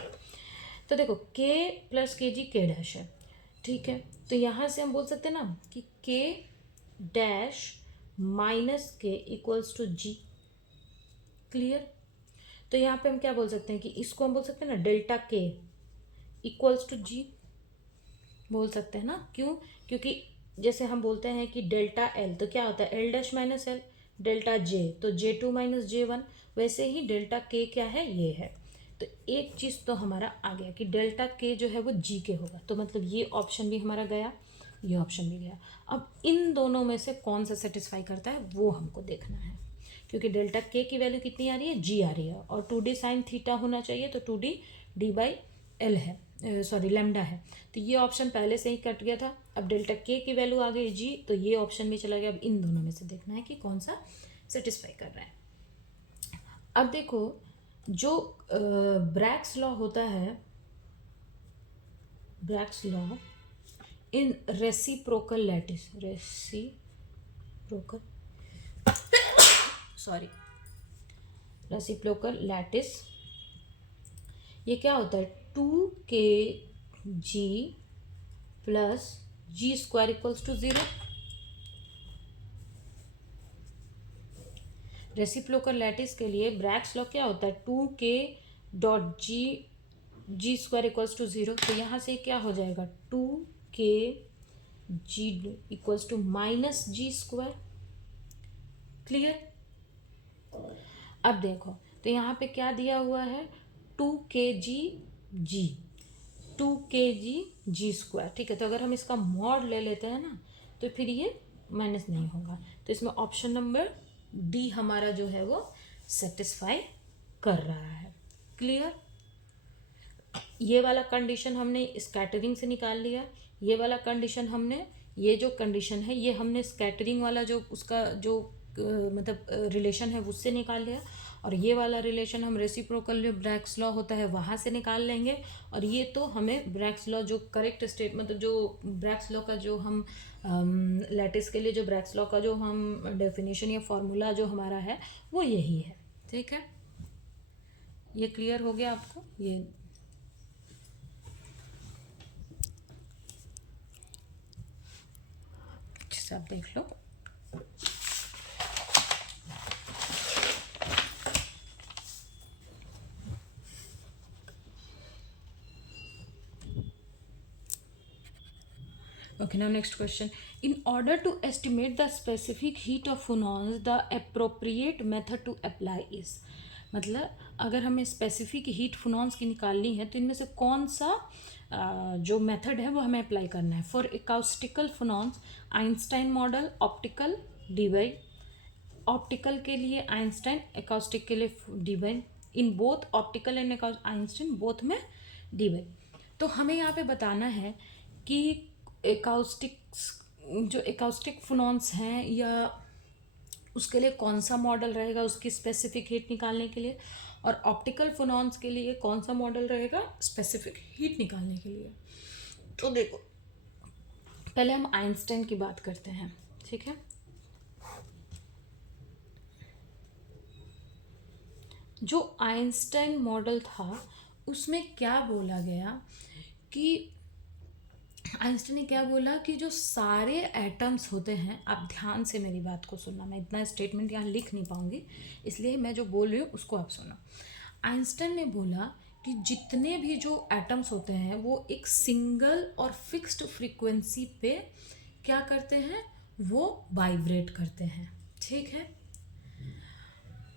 तो देखो के प्लस के जी के डैश है, ठीक है। तो यहाँ से हम बोल सकते हैं ना कि के डैश माइनस के इक्वल्स टू जी, क्लियर। तो यहाँ पे हम क्या बोल सकते हैं कि इसको हम बोल सकते हैं ना डेल्टा के इक्वल्स टू जी, बोल सकते हैं ना, क्यों, क्योंकि जैसे हम बोलते हैं कि डेल्टा एल तो क्या होता है L dash minus L, delta J तो J2 माइनस J1, वैसे ही डेल्टा के क्या है, ये है। तो एक चीज़ तो हमारा आ गया कि डेल्टा के जो है वो जी के होगा, तो मतलब ये ऑप्शन भी हमारा गया, ये ऑप्शन भी गया। अब इन दोनों में से कौन सा सेटिस्फाई करता है वो हमको देखना है, क्योंकि डेल्टा के की वैल्यू कितनी आ रही है, जी आ रही है, और 2d साइन थीटा होना चाहिए, तो 2d डी बाई एल है, सॉरी लेमडा है, तो ये ऑप्शन पहले से ही कट गया था। अब डेल्टा के की वैल्यू आ गई जी, तो ये ऑप्शन भी चला गया। अब इन दोनों में से देखना है कि कौन सा सेटिस्फाई कर रहा है। अब देखो जो ब्रैग्स लॉ होता है, Bragg's law in reciprocal lattice, reciprocal sorry reciprocal lattice, ये क्या होता है, 2k G plus G square equals to 0। Reciprocal lattice के लिए ब्रैग्स लॉ क्या होता है, 2k dot G square equals to 0। तो यहाँ से क्या हो जाएगा, 2k G equals to minus G square, clear. अब देखो तो यहाँ पे क्या दिया हुआ है, 2 kg जी स्क्वायर, ठीक है। तो अगर हम इसका मॉड ले लेते हैं ना तो फिर ये माइनस नहीं होगा, तो इसमें ऑप्शन नंबर डी हमारा जो है वो सेटिस्फाई कर रहा है, क्लियर। ये वाला कंडीशन हमने स्कैटरिंग से निकाल लिया, ये वाला कंडीशन हमने, ये जो कंडीशन है ये हमने स्कैटरिंग वाला जो उसका जो मतलब रिलेशन है उससे निकाल लिया, और ये वाला रिलेशन हम रेसिप्रोकल जो ब्रैग्स लॉ होता है वहाँ से निकाल लेंगे। और ये तो हमें ब्रैग्स लॉ जो करेक्ट स्टेट मतलब जो ब्रैग्स लॉ का जो हम लैटिस के लिए जो ब्रैग्स लॉ का जो हम डेफिनेशन या फॉर्मूला जो हमारा है वो यही है, ठीक है। ये क्लियर हो गया आपको, ये अच्छे से आप देख लो। Okay, now next question. In order to estimate the specific heat of phonons, the appropriate method to apply is, मतलब अगर हमें स्पेसिफिक हीट फोनॉन्स की निकालनी है तो इनमें से कौन सा जो मेथड है वो हमें अप्लाई करना है। For acoustical phonons Einstein model, optical Debye, optical के लिए आइंस्टाइन, एकाउस्टिक के लिए Debye, in both optical and Einstein both में डीवाई। तो हमें यहाँ पे बताना है कि एकाउस्टिक्स जो एकाउस्टिक फोनॉन्स हैं या उसके लिए कौन सा मॉडल रहेगा उसकी स्पेसिफिक हीट निकालने के लिए, और ऑप्टिकल फोनॉन्स के लिए कौन सा मॉडल रहेगा स्पेसिफिक हीट निकालने के लिए। तो देखो पहले हम आइंस्टाइन की बात करते हैं, ठीक है। जो आइंस्टाइन मॉडल था उसमें क्या बोला गया कि आइंस्टाइन ने क्या बोला कि जो सारे एटम्स होते हैं, आप ध्यान से मेरी बात को सुनना, मैं इतना स्टेटमेंट यहाँ लिख नहीं पाऊंगी, इसलिए मैं जो बोल रही हूँ उसको आप सुनो। आइंस्टाइन ने बोला कि जितने भी जो एटम्स होते हैं वो एक सिंगल और फिक्स्ड फ्रीक्वेंसी पे क्या करते हैं, वो वाइब्रेट करते हैं, ठीक है।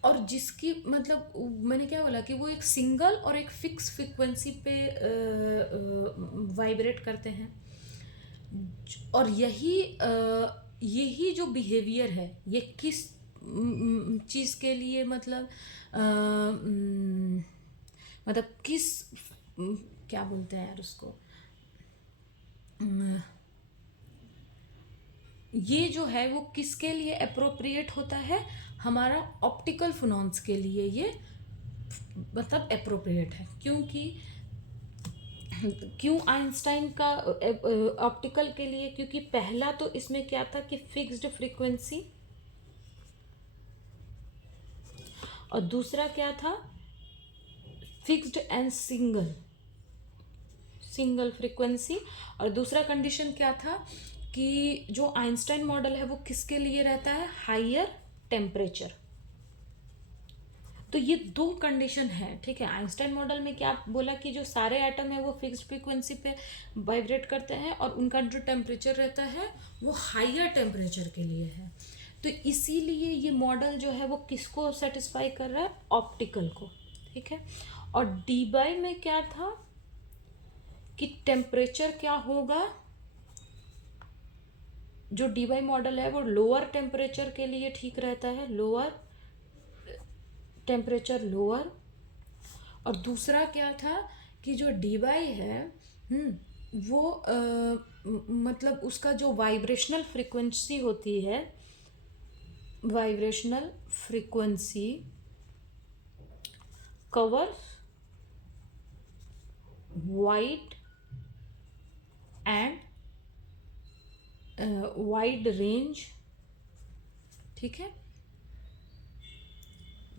और जिसकी मतलब मैंने क्या बोला कि वो एक सिंगल और एक फिक्स फ्रीक्वेंसी पे वाइब्रेट करते हैं। और यही जो बिहेवियर है ये किस चीज़ के लिए, मतलब मतलब किस क्या बोलते हैं यार उसको, ये जो है वो किसके लिए अप्रोप्रिएट होता है, हमारा ऑप्टिकल फिनोमेनन्स के लिए ये मतलब अप्रोप्रिएट है। क्योंकि क्यों आइंस्टाइन का ऑप्टिकल के लिए, क्योंकि पहला तो इसमें क्या था कि फिक्स्ड फ्रीक्वेंसी, और दूसरा क्या था, फिक्स्ड एंड सिंगल फ्रीक्वेंसी। और दूसरा कंडीशन क्या था कि जो आइंस्टाइन मॉडल है वो किसके लिए रहता है, हायर टेम्परेचर। तो ये दो कंडीशन है, ठीक है। आइंस्टाइन मॉडल में क्या बोला कि जो सारे एटम है वो फिक्स्ड फ्रीक्वेंसी पे वाइब्रेट करते हैं और उनका जो टेम्परेचर रहता है वो हायर टेम्परेचर के लिए है। तो इसीलिए ये मॉडल जो है वो किसको सेटिस्फाई कर रहा है, ऑप्टिकल को, ठीक है। और डी बाई में क्या था कि टेम्परेचर क्या होगा, जो डी बाई मॉडल है वो लोअर टेम्परेचर के लिए ठीक रहता है, लोअर टेम्परेचर लोअर। और दूसरा क्या था कि जो डी बाई है वो मतलब उसका जो वाइब्रेशनल फ्रीक्वेंसी होती है, vibrational frequency cover wide and wide range, ठीक है,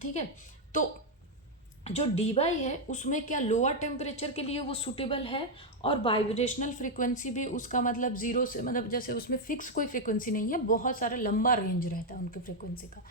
ठीक है। तो जो डी बाई है उसमें क्या लोअर टेम्परेचर के लिए वो सूटेबल है, और वाइब्रेशनल फ्रीक्वेंसी भी उसका मतलब जीरो से, मतलब जैसे उसमें फिक्स कोई फ्रीक्वेंसी नहीं है, बहुत सारा लंबा रेंज रहता है उनके फ्रीक्वेंसी का।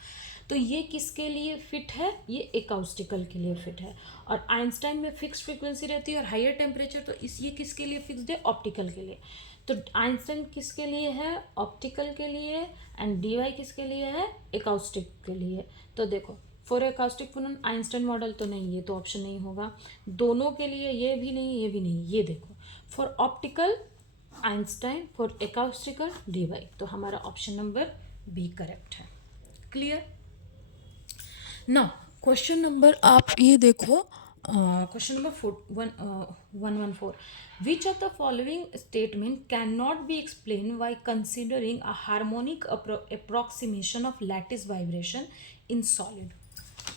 तो ये किसके लिए फिट है, ये एकॉस्टिकल के लिए फिट है। और आइंस्टाइन में फिक्स फ्रीक्वेंसी रहती है और हायर टेम्परेचर, तो इस ये किसके लिए फिक्स्ड है, ऑप्टिकल के लिए। तो आइंस्टाइन किसके लिए है, ऑप्टिकल के लिए, एंड डी वाई किसके लिए है, एकॉस्टिक के लिए। तो देखो for acoustic phenomenon Einstein model तो नहीं, ये तो ऑप्शन नहीं होगा। दोनों के लिए ये भी नहीं, ये भी नहीं। ये देखो for optical Einstein, for acoustical Debye, तो हमारा ऑप्शन नंबर बी करेक्ट है। क्लियर। नाउ क्वेश्चन नंबर आप ये देखो, question number 114, which of the following statement cannot be explained by considering a harmonic approximation of lattice vibration in solid।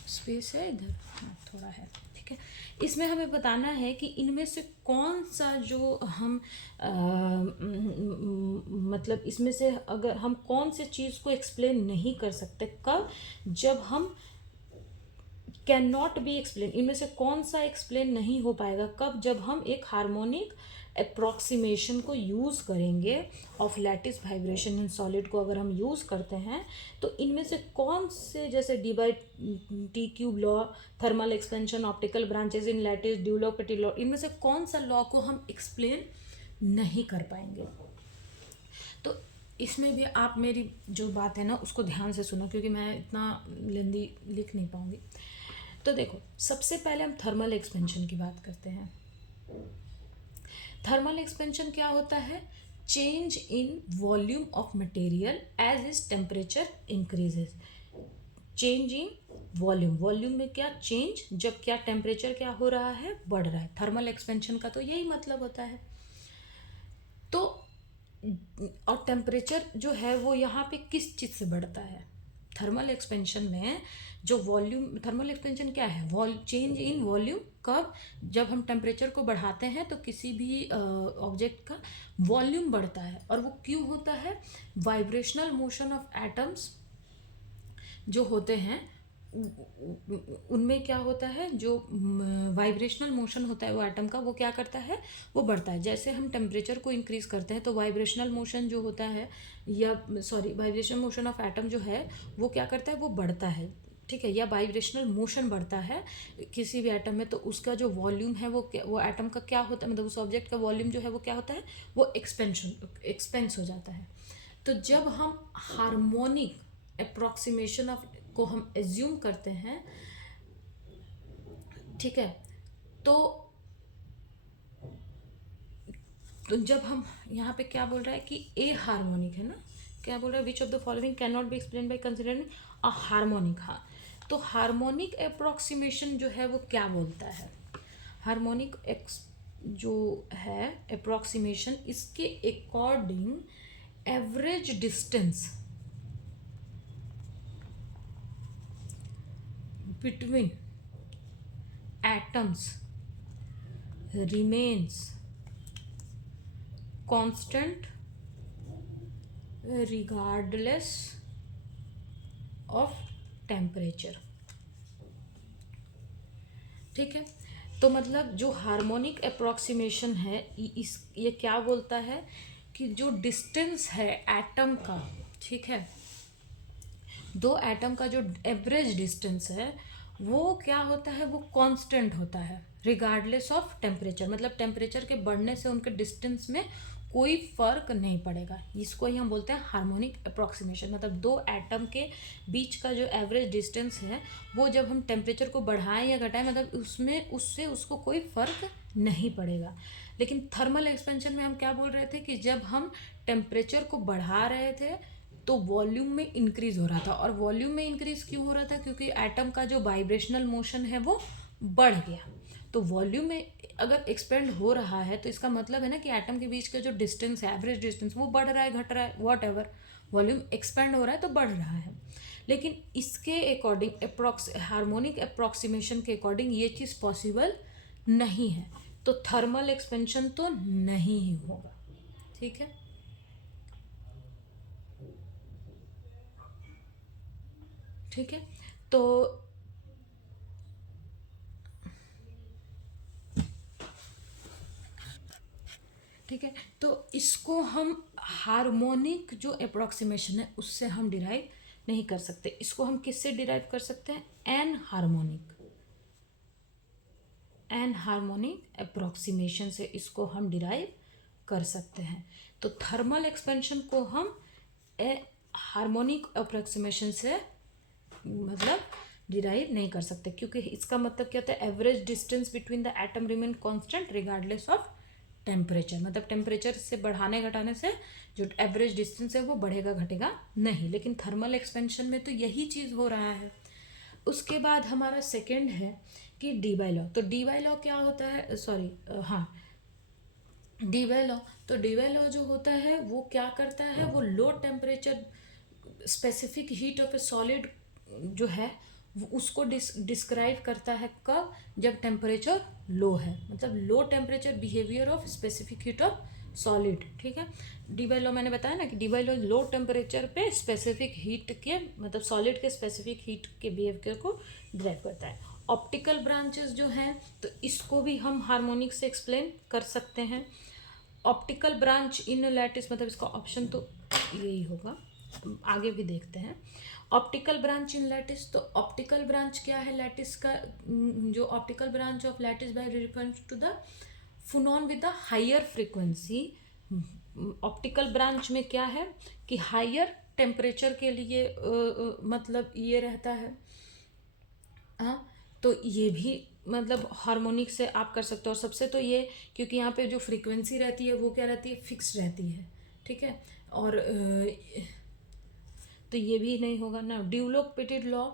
Space है इधर, हाँ थोड़ा है, ठीक है। इसमें हमें बताना है कि इनमें से कौन सा जो हम मतलब इसमें से अगर हम कौन से चीज़ को एक्सप्लेन नहीं कर सकते, कब, जब हम कैन नॉट बी एक्सप्लेन, इनमें से कौन सा एक्सप्लेन नहीं हो पाएगा, कब, जब हम एक हार्मोनिक अप्रॉक्सीमेशन को यूज़ करेंगे of lattice vibration in solid को अगर हम यूज़ करते हैं, तो इनमें से कौन से, जैसे Debye T cube law, thermal expansion, optical branches in lattice, Dulong Petit law, इनमें से कौन सा लॉ को हम एक्सप्लेन नहीं कर पाएंगे। तो इसमें भी आप मेरी जो बात है ना उसको ध्यान से सुनो, क्योंकि मैं इतना लेंदी लिख नहीं पाऊंगी। तो देखो सबसे पहले हम थर्मल एक्सपेंशन की बात करते हैं। थर्मल एक्सपेंशन क्या होता है, change in volume of material as is temperature increases. Change in volume, volume में क्या चेंज, जब क्या टेम्परेचर क्या हो रहा है, बढ़ रहा है। थर्मल एक्सपेंशन का तो यही मतलब होता है। तो और टेम्परेचर जो है वो यहाँ पे किस चीज़ से बढ़ता है, थर्मल एक्सपेंशन में जो वॉल्यूम, थर्मल एक्सपेंशन क्या है, चेंज इन वॉल्यूम, कब, जब हम टेम्परेचर को बढ़ाते हैं तो किसी भी ऑब्जेक्ट का वॉल्यूम बढ़ता है। और वो क्यों होता है, वाइब्रेशनल मोशन ऑफ एटम्स जो होते हैं उनमें क्या होता है, जो वाइब्रेशनल मोशन होता है वो एटम का, वो क्या करता है, वो बढ़ता है। जैसे हम टेम्परेचर को इंक्रीज करते हैं तो वाइब्रेशनल मोशन जो होता है, या sorry vibrational motion of atom जो है वो क्या करता है, वो बढ़ता है, ठीक है, या वाइब्रेशनल मोशन बढ़ता है किसी भी एटम में, तो उसका जो वॉल्यूम है वो एटम का क्या होता है, मतलब उस ऑब्जेक्ट का वॉल्यूम जो है वो क्या होता है, वो एक्सपेंस हो जाता है। तो जब हम हार्मोनिक अप्रोक्सीमेशन ऑफ को हम एज्यूम करते हैं, ठीक है, तो जब हम यहाँ पे क्या बोल रहा है कि ए हार्मोनिक है ना, क्या बोल रहा है, विच of the following can not be explain by considering a harmonic. हाँ, तो हार्मोनिक अप्रोक्सीमेशन जो है वो क्या बोलता है, हार्मोनिक जो है अप्रोक्सीमेशन, इसके according average distance between atoms remains constant regardless of temperature, ठीक है। तो मतलब जो हार्मोनिक अप्रोक्सीमेशन है, ये क्या बोलता है कि जो डिस्टेंस है एटम का, ठीक है, दो एटम का जो एवरेज डिस्टेंस है वो क्या होता है, वो कांस्टेंट होता है रिगार्डलेस ऑफ टेम्परेचर, मतलब टेम्परेचर के बढ़ने से उनके डिस्टेंस में कोई फर्क नहीं पड़ेगा। इसको ही हम बोलते हैं हार्मोनिक अप्रोक्सीमेशन। मतलब दो एटम के बीच का जो एवरेज डिस्टेंस है वो जब हम टेम्परेचर को बढ़ाएं या घटाएं, मतलब उसमें उससे उसको कोई फर्क नहीं पड़ेगा। लेकिन थर्मल एक्सपेंशन में हम क्या बोल रहे थे कि जब हम टेम्परेचर को बढ़ा रहे थे तो वॉल्यूम में इंक्रीज हो रहा था, और वॉल्यूम में इंक्रीज क्यों हो रहा था, क्योंकि एटम का जो वाइब्रेशनल मोशन है वो बढ़ गया। तो वॉल्यूम में अगर एक्सपेंड हो रहा है तो इसका मतलब है ना कि एटम के बीच का जो डिस्टेंस है, एवरेज डिस्टेंस, वो बढ़ रहा है, घट रहा है, वॉट एवर, वॉल्यूम एक्सपेंड हो रहा है तो बढ़ रहा है। लेकिन इसके अकॉर्डिंग हार्मोनिक अप्रोक्सीमेशन के अकॉर्डिंग ये चीज़ पॉसिबल नहीं है, तो थर्मल एक्सपेंशन तो नहीं ही होगा, ठीक है। ठीक है, तो ठीक है, तो इसको हम हार्मोनिक जो अप्रोक्सीमेशन है उससे हम डिराइव नहीं कर सकते। इसको हम किससे डिराइव कर सकते हैं, एन हार्मोनिक अप्रोक्सीमेशन से इसको हम डिराइव कर सकते हैं। तो थर्मल एक्सपेंशन को हम हार्मोनिक अप्रोक्सीमेशन से मतलब डिराइव नहीं कर सकते, क्योंकि इसका मतलब क्या होता है, average distance between the atom remain constant regardless of temperature, मतलब टेम्परेचर से बढ़ाने घटाने से जो एवरेज डिस्टेंस है वो बढ़ेगा घटेगा नहीं। लेकिन थर्मल एक्सपेंशन में तो यही चीज़ हो रहा है। उसके बाद हमारा सेकेंड है कि डी बाई लॉ। तो डी बाई लॉ क्या होता है, सॉरी हाँ, डी बाई लॉ, तो डी बाई लॉ जो होता है वो क्या करता है, वो low temperature specific heat of A solid जो है उसको डिस्क्राइब करता है कब, जब टेम्परेचर लो है, मतलब low temperature behaviour of specific heat of solid, ठीक है। डी बाई लॉ मैंने बताया ना कि D by law low temperature पे स्पेसिफिक हीट के, मतलब सॉलिड के स्पेसिफिक हीट के बिहेवियर को ड्राइव करता है। ऑप्टिकल ब्रांचेस जो हैं तो इसको भी हम हार्मोनिक से एक्सप्लेन कर सकते हैं। ऑप्टिकल ब्रांच इन लैटिस, मतलब इसका ऑप्शन तो यही होगा, आगे भी देखते हैं। ऑप्टिकल ब्रांच इन लैटिस, तो ऑप्टिकल ब्रांच क्या है लैटिस का, जो optical branch of lattice by reference to the phonon with the higher frequency. Optical branch में क्या है कि हायर टेम्परेचर के लिए मतलब ये रहता है, हाँ, तो ये भी मतलब हार्मोनिक से आप कर सकते हो। और सबसे तो ये, क्योंकि यहाँ पे जो फ्रीक्वेंसी रहती है वो क्या रहती है, फिक्स रहती है, ठीक है। और तो ये भी नहीं होगा ना। ड्यूलोक-पिटेट लॉ,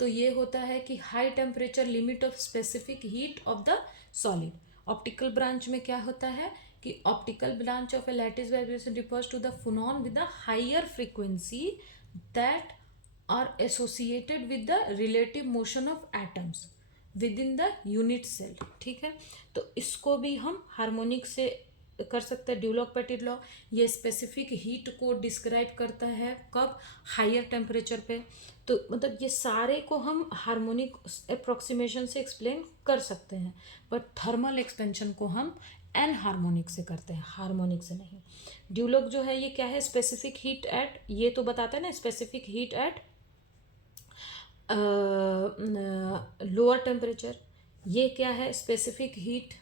तो ये होता है कि high temperature limit of specific heat of the solid. Optical branch में क्या होता है कि optical branch of a lattice vibration refers to the phonon with the higher frequency that are associated with the relative motion of atoms within the unit cell, ठीक है। तो इसको भी हम हार्मोनिक से कर सकते हैं ड्यूलॉक-पेटिट लॉ। ये स्पेसिफिक हीट को डिस्क्राइब करता है कब, हायर टेम्परेचर पे। तो मतलब ये सारे को हम हार्मोनिक अप्रोक्सीमेशन से एक्सप्लेन कर सकते हैं, बट थर्मल एक्सपेंशन को हम एन हार्मोनिक से करते हैं, हार्मोनिक से नहीं। ड्यूलॉक जो है ये क्या है, स्पेसिफिक हीट एट, ये तो बताते हैं ना, specific heat at lower temperature. ये क्या है, specific heat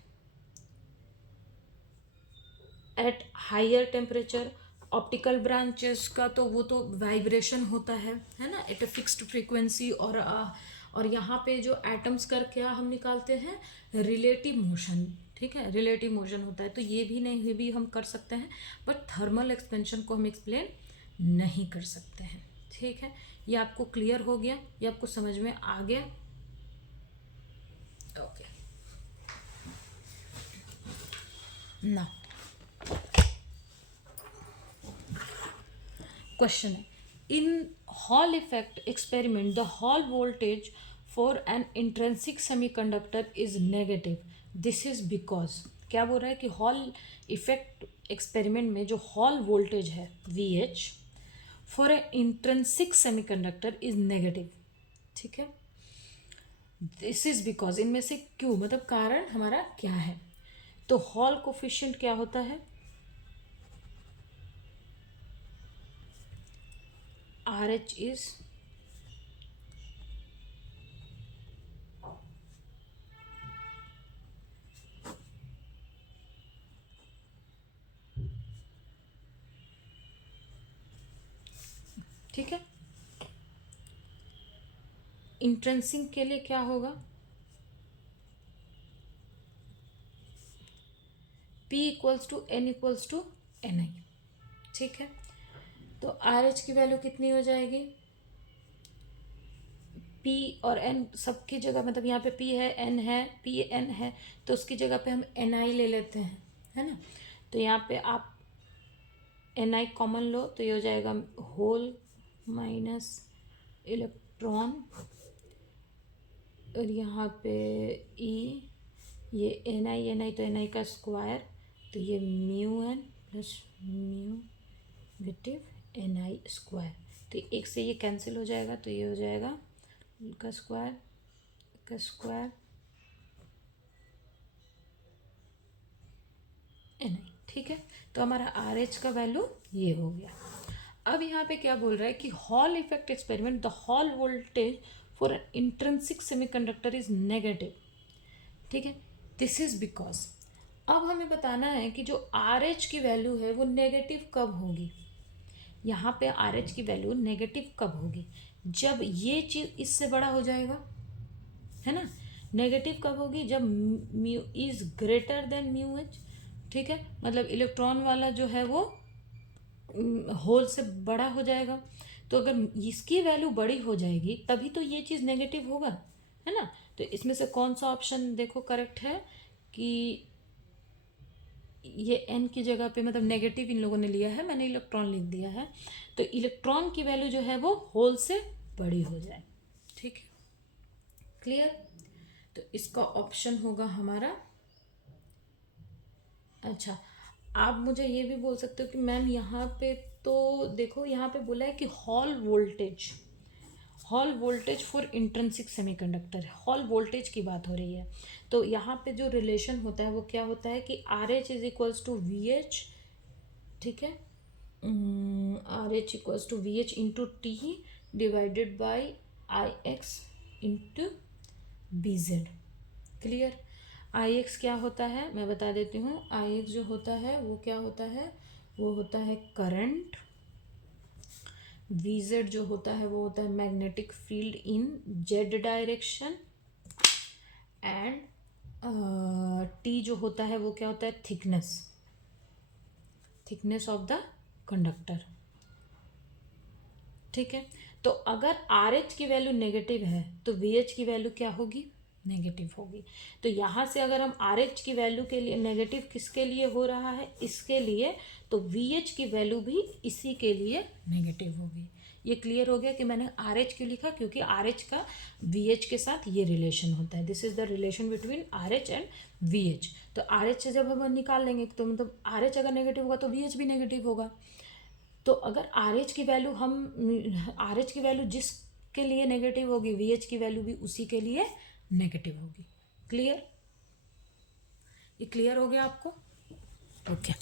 at higher temperature. Optical branches का तो वो तो वाइब्रेशन होता है ना, एट अ फिक्स्ड फ्रीक्वेंसी। और यहाँ पे जो एटम्स कर क्या हम निकालते हैं, रिलेटिव मोशन, ठीक है, रिलेटिव मोशन होता है। तो ये भी नहीं, ये भी हम कर सकते हैं, बट थर्मल एक्सपेंशन को हम एक्सप्लेन नहीं कर सकते हैं, ठीक है। ये आपको क्लियर हो गया, ये आपको समझ में आ गया? ओके, ना क्वेश्चन है, in Hall effect experiment the Hall voltage for an intrinsic semiconductor is negative, this is because. क्या बोल रहा है कि हॉल इफेक्ट एक्सपेरिमेंट में जो हॉल वोल्टेज है VH for a intrinsic semiconductor is negative, ठीक है। दिस इज बिकॉज, इनमें से क्यों, मतलब कारण हमारा क्या है। तो हॉल कोफिशिएंट क्या होता है, RH इज ठीक है। इंट्रेंसिक के लिए क्या होगा, P equals to N equals to NI, ठीक है। तो RH की वैल्यू कितनी हो जाएगी, P और N सबकी जगह, मतलब यहाँ पे P है, N है, PN है, तो उसकी जगह पे हम NI ले लेते हैं, है ना। तो यहाँ पे आप NI कॉमन लो तो ये हो जाएगा होल माइनस इलेक्ट्रॉन, और यहाँ पे E, ये NI तो NI का स्क्वायर, तो ये μN plus mu negative NI square. तो एक से ये कैंसिल हो जाएगा, तो ये हो जाएगा का स्क्वायर NI, ठीक है। तो हमारा RH का वैल्यू ये हो गया। अब यहाँ पे क्या बोल रहा है कि hall effect experiment the Hall voltage for N intrinsic semiconductor is negative, ठीक है। दिस इज बिकॉज, अब हमें बताना है कि जो RH की वैल्यू है वो नेगेटिव कब होगी। यहाँ पे RH की वैल्यू नेगेटिव कब होगी, जब ये चीज़ इससे बड़ा हो जाएगा, है ना। नेगेटिव कब होगी, जब mu is greater then μH, ठीक है, मतलब इलेक्ट्रॉन वाला जो है वो होल से बड़ा हो जाएगा। तो अगर इसकी वैल्यू बड़ी हो जाएगी तभी तो ये चीज़ नेगेटिव होगा, है ना। तो इसमें से कौन सा ऑप्शन देखो करेक्ट है कि ये N की जगह पे, मतलब नेगेटिव इन लोगों ने लिया है, मैंने इलेक्ट्रॉन लिख दिया है, तो इलेक्ट्रॉन की वैल्यू जो है वो होल से बड़ी हो जाए, ठीक है, क्लियर। तो इसका ऑप्शन होगा हमारा। अच्छा, आप मुझे ये भी बोल सकते हो कि मैम यहाँ पे तो देखो, यहाँ पे बोला है कि hall voltage for intrinsic semiconductor, hall voltage की बात हो रही है। तो यहाँ पे जो रिलेशन होता है वो क्या होता है कि RH is equals to VH, ठीक है, RH equals to VH into T divided by IX into BZ, clear. IX क्या होता है मैं बता देती हूँ, IX जो होता है वो क्या होता है, वो होता है करंट। VZ जो होता है वो होता है magnetic field in Z direction. And T जो होता है वो क्या होता है, थिकनेस ऑफ द कंडक्टर, ठीक है। तो अगर RH की वैल्यू नेगेटिव है तो VH की वैल्यू क्या होगी, नेगेटिव होगी। तो यहाँ से अगर हम RH की वैल्यू के लिए नेगेटिव किसके लिए हो रहा है, इसके लिए, तो VH की वैल्यू भी इसी के लिए नेगेटिव होगी। ये क्लियर हो गया कि मैंने आर एच क्यों लिखा, क्योंकि आर एच का वी एच के साथ ये रिलेशन होता है। This is the relation between R H and V H. तो आर एच से जब हम निकाल लेंगे तो मतलब आर एच अगर नेगेटिव होगा तो वी एच भी नेगेटिव होगा। तो अगर आर एच की वैल्यू आर एच की वैल्यू जिसके लिए नेगेटिव होगी, वी एच की वैल्यू भी उसी के लिए नेगेटिव होगी। क्लियर? ये क्लियर हो गया आपको? Okay.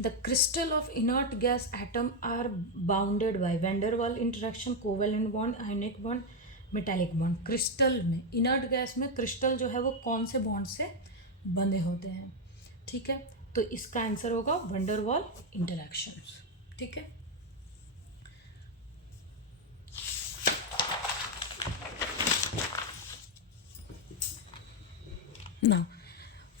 The crystal of inert gas atom are bounded by van der Waal interaction, covalent bond, ionic bond, metallic bond। Crystal में, इनर्ट गैस में क्रिस्टल जो है वो कौन से बॉन्ड से बंधे होते हैं? ठीक है, तो इसका आंसर होगा van der Waal इंटरेक्शंस। ठीक है, now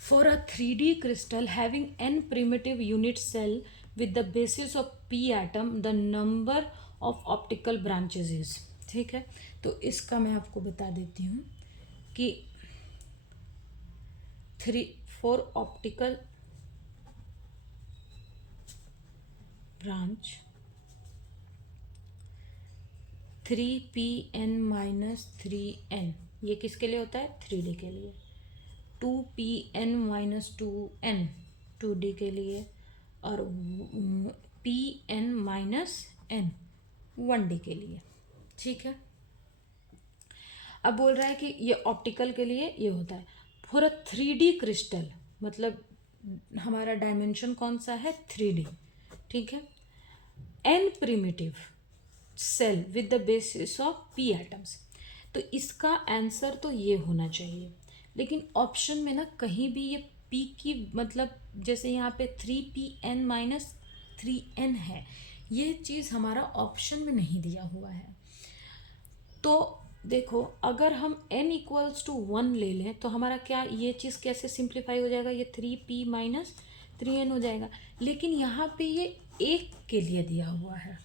for a 3D crystal having n primitive unit cell with the basis of p atom, the number of optical branches is। ठीक है, तो इसका मैं आपको बता देती हूँ कि 4 ऑप्टिकल ब्रांच 3p n-3n, ये किसके लिए होता है? 3D के लिए। 2p n-2n 2D के लिए, और pn-n 1D के लिए। ठीक है, अब बोल रहा है कि ये ऑप्टिकल के लिए ये होता है। फॉर अ 3D क्रिस्टल, मतलब हमारा डायमेंशन कौन सा है? 3D। ठीक है, n primitive cell with the basis of p atoms, तो इसका आंसर तो ये होना चाहिए। लेकिन ऑप्शन में ना कहीं भी ये p की, मतलब जैसे यहाँ पे 3p n-3n है, ये चीज़ हमारा ऑप्शन में नहीं दिया हुआ है। तो देखो, अगर हम n इक्वल्स टू 1 ले लें तो हमारा क्या, ये चीज़ कैसे सिंप्लीफाई हो जाएगा? ये 3p-3n हो जाएगा। लेकिन यहाँ पे ये एक के लिए दिया हुआ है,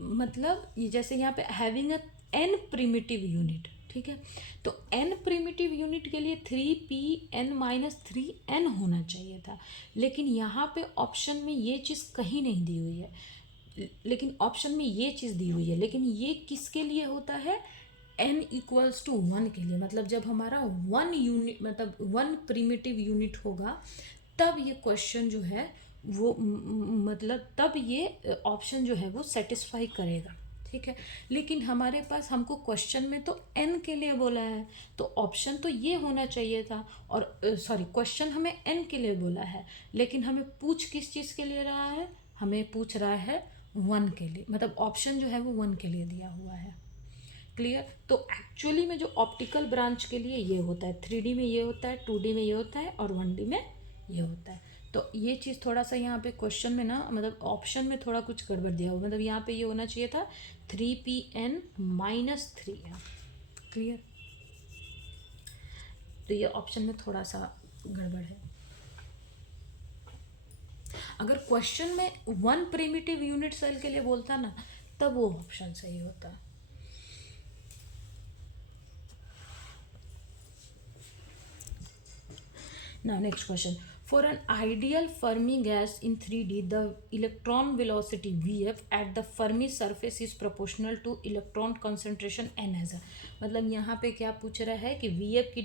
मतलब ये जैसे यहाँ पे having a n primitive unit. ठीक है, तो n प्रिमिटिव यूनिट के लिए 3p n-3n होना चाहिए था, लेकिन यहाँ पे ऑप्शन में ये चीज़ कहीं नहीं दी हुई है। लेकिन ऑप्शन में ये चीज़ दी हुई है, लेकिन ये किसके लिए होता है? n इक्वल्स टू 1 के लिए। मतलब जब हमारा 1 यूनिट, मतलब 1 प्रिमिटिव यूनिट होगा, तब ये क्वेश्चन जो है वो मतलब तब ये ऑप्शन जो है वो सेटिस्फाई करेगा। ठीक है, लेकिन हमारे पास, हमको क्वेश्चन में तो n के लिए बोला है, तो ऑप्शन तो ये होना चाहिए था। और सॉरी, क्वेश्चन हमें n के लिए बोला है, लेकिन हमें पूछ किस चीज़ के लिए रहा है? हमें पूछ रहा है 1 के लिए, मतलब ऑप्शन जो है वो 1 के लिए दिया हुआ है। क्लियर? तो एक्चुअली में जो ऑप्टिकल ब्रांच के लिए ये होता है, 3D में ये होता है, 2D में ये होता है, और 1D में ये होता है। तो ये चीज़ थोड़ा सा यहाँ पे क्वेश्चन में ना, मतलब ऑप्शन में थोड़ा कुछ गड़बड़ दिया हुआ, मतलब यहाँ पे ये होना चाहिए था 3pn-3n। क्लियर? तो ये ऑप्शन में थोड़ा सा गड़बड़ है। अगर क्वेश्चन में 1 प्रिमिटिव यूनिट सेल के लिए बोलता ना, तब वो ऑप्शन सही होता। Now next question. For an ideal Fermi gas in 3D, the electron velocity Vf at the Fermi surface is proportional to electron concentration n है। मतलब यहाँ पे क्या पूछ रहा है कि Vf की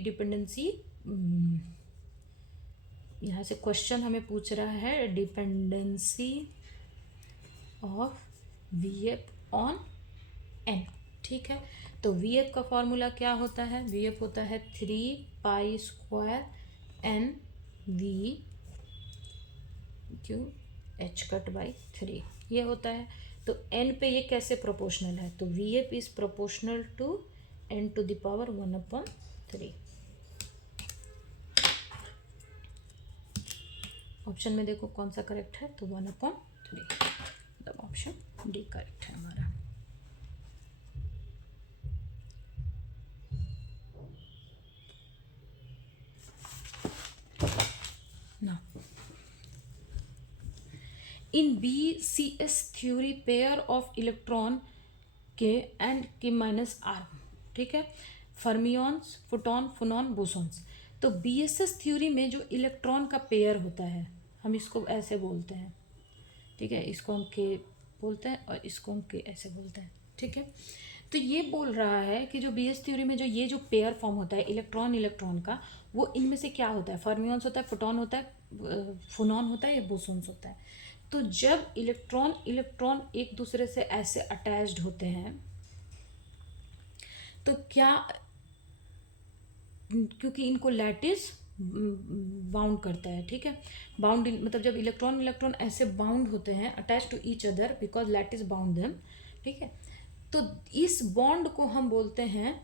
डिपेंडेंसी यहाँ से क्वेश्चन हमें पूछ रहा है dependency of Vf on n। ठीक है, तो Vf का फॉर्मूला क्या होता है? Vf होता है 3π² n/v q h/3, ये होता है। तो n पे ये कैसे प्रोपोर्शनल है? तो Vf is proportional to n⁻⁴ option में देखो कौन सा करेक्ट है, तो 1/3, मतलब ऑप्शन डी करेक्ट है हमारा। Now, in BCS theory, pair of electron k and k minus r, ठीक है, फर्मियंस, फोटॉन, फोनॉन, बोसॉन्स। तो बीएसएस थ्योरी में जो इलेक्ट्रॉन का पेयर होता है, हम इसको ऐसे बोलते हैं, ठीक है, इसको हम के बोलते हैं और इसको हम के ऐसे बोलते हैं, ठीक है। तो ये बोल रहा है कि जो बीएस थ्योरी में जो ये जो पेयर फॉर्म होता है इलेक्ट्रॉन इलेक्ट्रॉन का, वो इनमें से क्या होता है, फर्मियंस होता है, फोटॉन होता है, फोनॉन होता है या बोसॉन्स होता है। तो जब इलेक्ट्रॉन इलेक्ट्रॉन एक दूसरे से ऐसे अटैच्ड होते हैं तो क्या, क्योंकि इनको लैटिस बाउंड करता है, ठीक है, बाउंड मतलब जब इलेक्ट्रॉन इलेक्ट्रॉन ऐसे बाउंड होते हैं attach to each other because lattice bound them, ठीक है, तो इस बॉन्ड को हम बोलते हैं,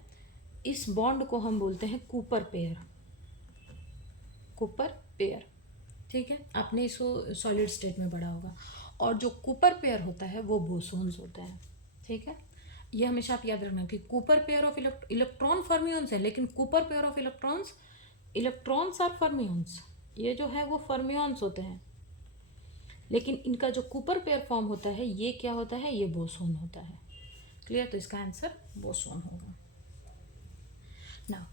इस बॉन्ड को हम बोलते हैं कूपर पेयर, कूपर पेयर, ठीक है। आपने इसको सॉलिड स्टेट में पढ़ा होगा। और जो कूपर पेयर होता है वो बोसोन्स होता है, ठीक है। ये हमेशा आप याद रखना कि Cooper pair of electron fermions है, लेकिन Cooper pair of electrons, electrons are fermions, ये जो है वो फर्मियंस होते हैं, लेकिन इनका जो कूपर पेयर फॉर्म होता है ये क्या होता है, ये बोसोन होता है। क्लियर, तो इसका आंसर बोसोन होगा। Now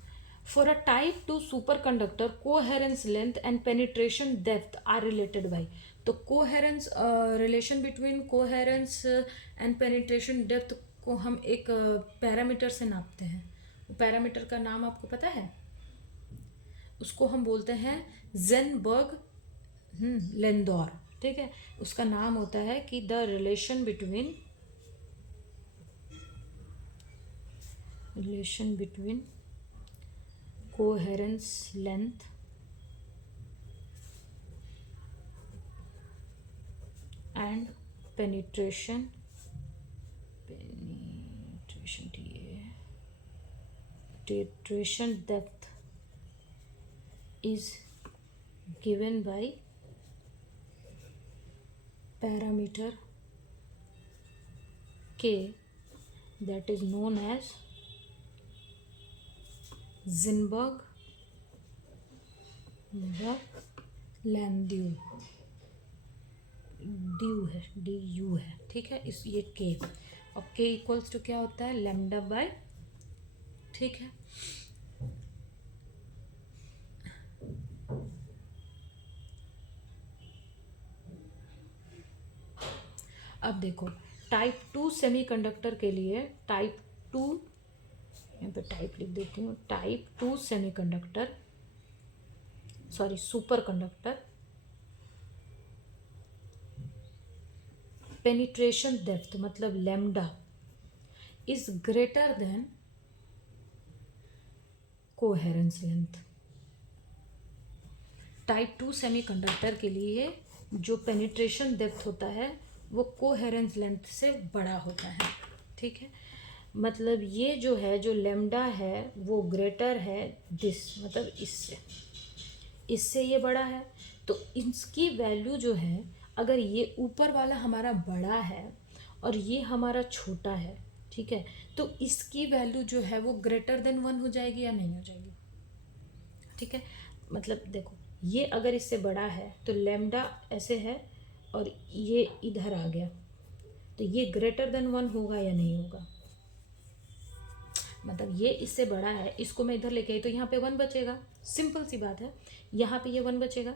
for a type 2 superconductor coherence length and penetration depth are related by, तो coherence, relation between coherence and penetration depth को हम एक पैरामीटर से नापते हैं। पैरामीटर का नाम आपको पता है, उसको हम बोलते हैं जेनबर्ग लेंदौर, ठीक है। उसका नाम होता है कि the relation between coherence length and penetration depth is given by parameter K that is known as Zinberg-Landau, du है, ठीक है। इस ये K, और K इक्वल्स टू क्या होता है, लैम्डा बाय, ठीक है। अब देखो टाइप 2 सेमीकंडक्टर के लिए, टाइप 2, यहाँ पे टाइप लिख देती हूँ, type 2 semiconductor, sorry superconductor, penetration depth मतलब lambda is greater than coherence length. Type 2 semiconductor के लिए जो पेनिट्रेशन डेप्थ होता है वो कोहेरेंस लेंथ से बड़ा होता है, ठीक है। मतलब ये जो है, जो लैम्डा है वो ग्रेटर है दिस, मतलब इससे ये बड़ा है, तो इसकी वैल्यू जो है, अगर ये ऊपर वाला हमारा बड़ा है और ये हमारा छोटा है, ठीक है, तो इसकी वैल्यू जो है वो ग्रेटर देन 1 हो जाएगी या नहीं हो जाएगी, ठीक है। मतलब देखो ये अगर इससे बड़ा है तो लैम्डा ऐसे है और ये इधर आ गया, तो ये ग्रेटर देन 1 होगा या नहीं होगा, मतलब ये इससे बड़ा है, इसको मैं इधर लेके आई तो यहाँ पे 1 बचेगा, सिंपल सी बात है, यहाँ पे ये 1 बचेगा।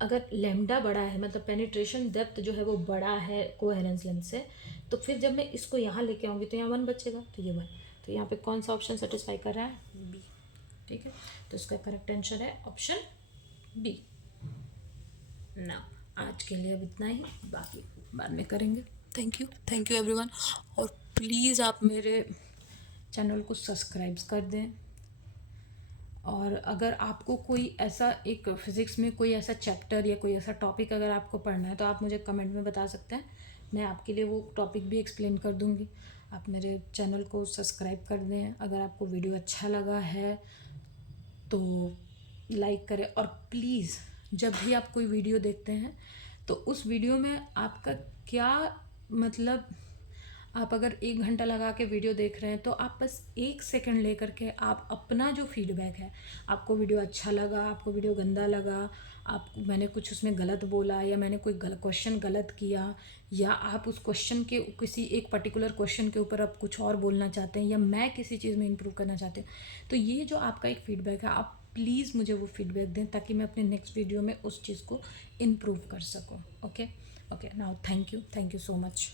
अगर लैम्डा बड़ा है मतलब पेनिट्रेशन डेप्थ जो है वो बड़ा है कोहेरेंस लेंथ से, तो फिर जब मैं इसको यहाँ लेके आऊँगी तो यहाँ 1 बचेगा, तो ये 1, तो यहाँ पे कौन सा ऑप्शन सेटिस्फाई कर रहा है, बी, ठीक है। तो इसका करेक्ट आंसर है ऑप्शन बी। ना आज के लिए अब इतना ही, बाकी बाद में करेंगे। थैंक यू एवरीवन, और प्लीज़ आप मेरे चैनल को सब्सक्राइब कर दें। और अगर आपको कोई ऐसा एक फिज़िक्स में कोई ऐसा चैप्टर या कोई ऐसा टॉपिक अगर आपको पढ़ना है तो आप मुझे कमेंट में बता सकते हैं, मैं आपके लिए वो टॉपिक भी एक्सप्लेन कर दूँगी। आप मेरे चैनल को सब्सक्राइब कर दें। अगर आपको वीडियो अच्छा लगा है तो लाइक करें, और प्लीज़ जब भी आप कोई वीडियो देखते हैं तो उस वीडियो में आपका क्या मतलब आप अगर 1 घंटा लगा के वीडियो देख रहे हैं तो आप बस 1 सेकंड लेकर के आप अपना जो फीडबैक है, आपको वीडियो अच्छा लगा, आपको वीडियो गंदा लगा, आप मैंने कुछ उसमें गलत बोला या मैंने कोई क्वेश्चन गलत किया, या आप उस क्वेश्चन के किसी एक पर्टिकुलर क्वेश्चन के ऊपर आप कुछ और बोलना चाहते हैं, या मैं किसी चीज़ में इम्प्रूव करना चाहती हूँ, तो ये जो आपका एक फीडबैक है, आप प्लीज़ मुझे वो फीडबैक दें ताकि मैं अपने नेक्स्ट वीडियो में उस चीज़ को इम्प्रूव कर सकूँ। Okay okay, now thank you so much.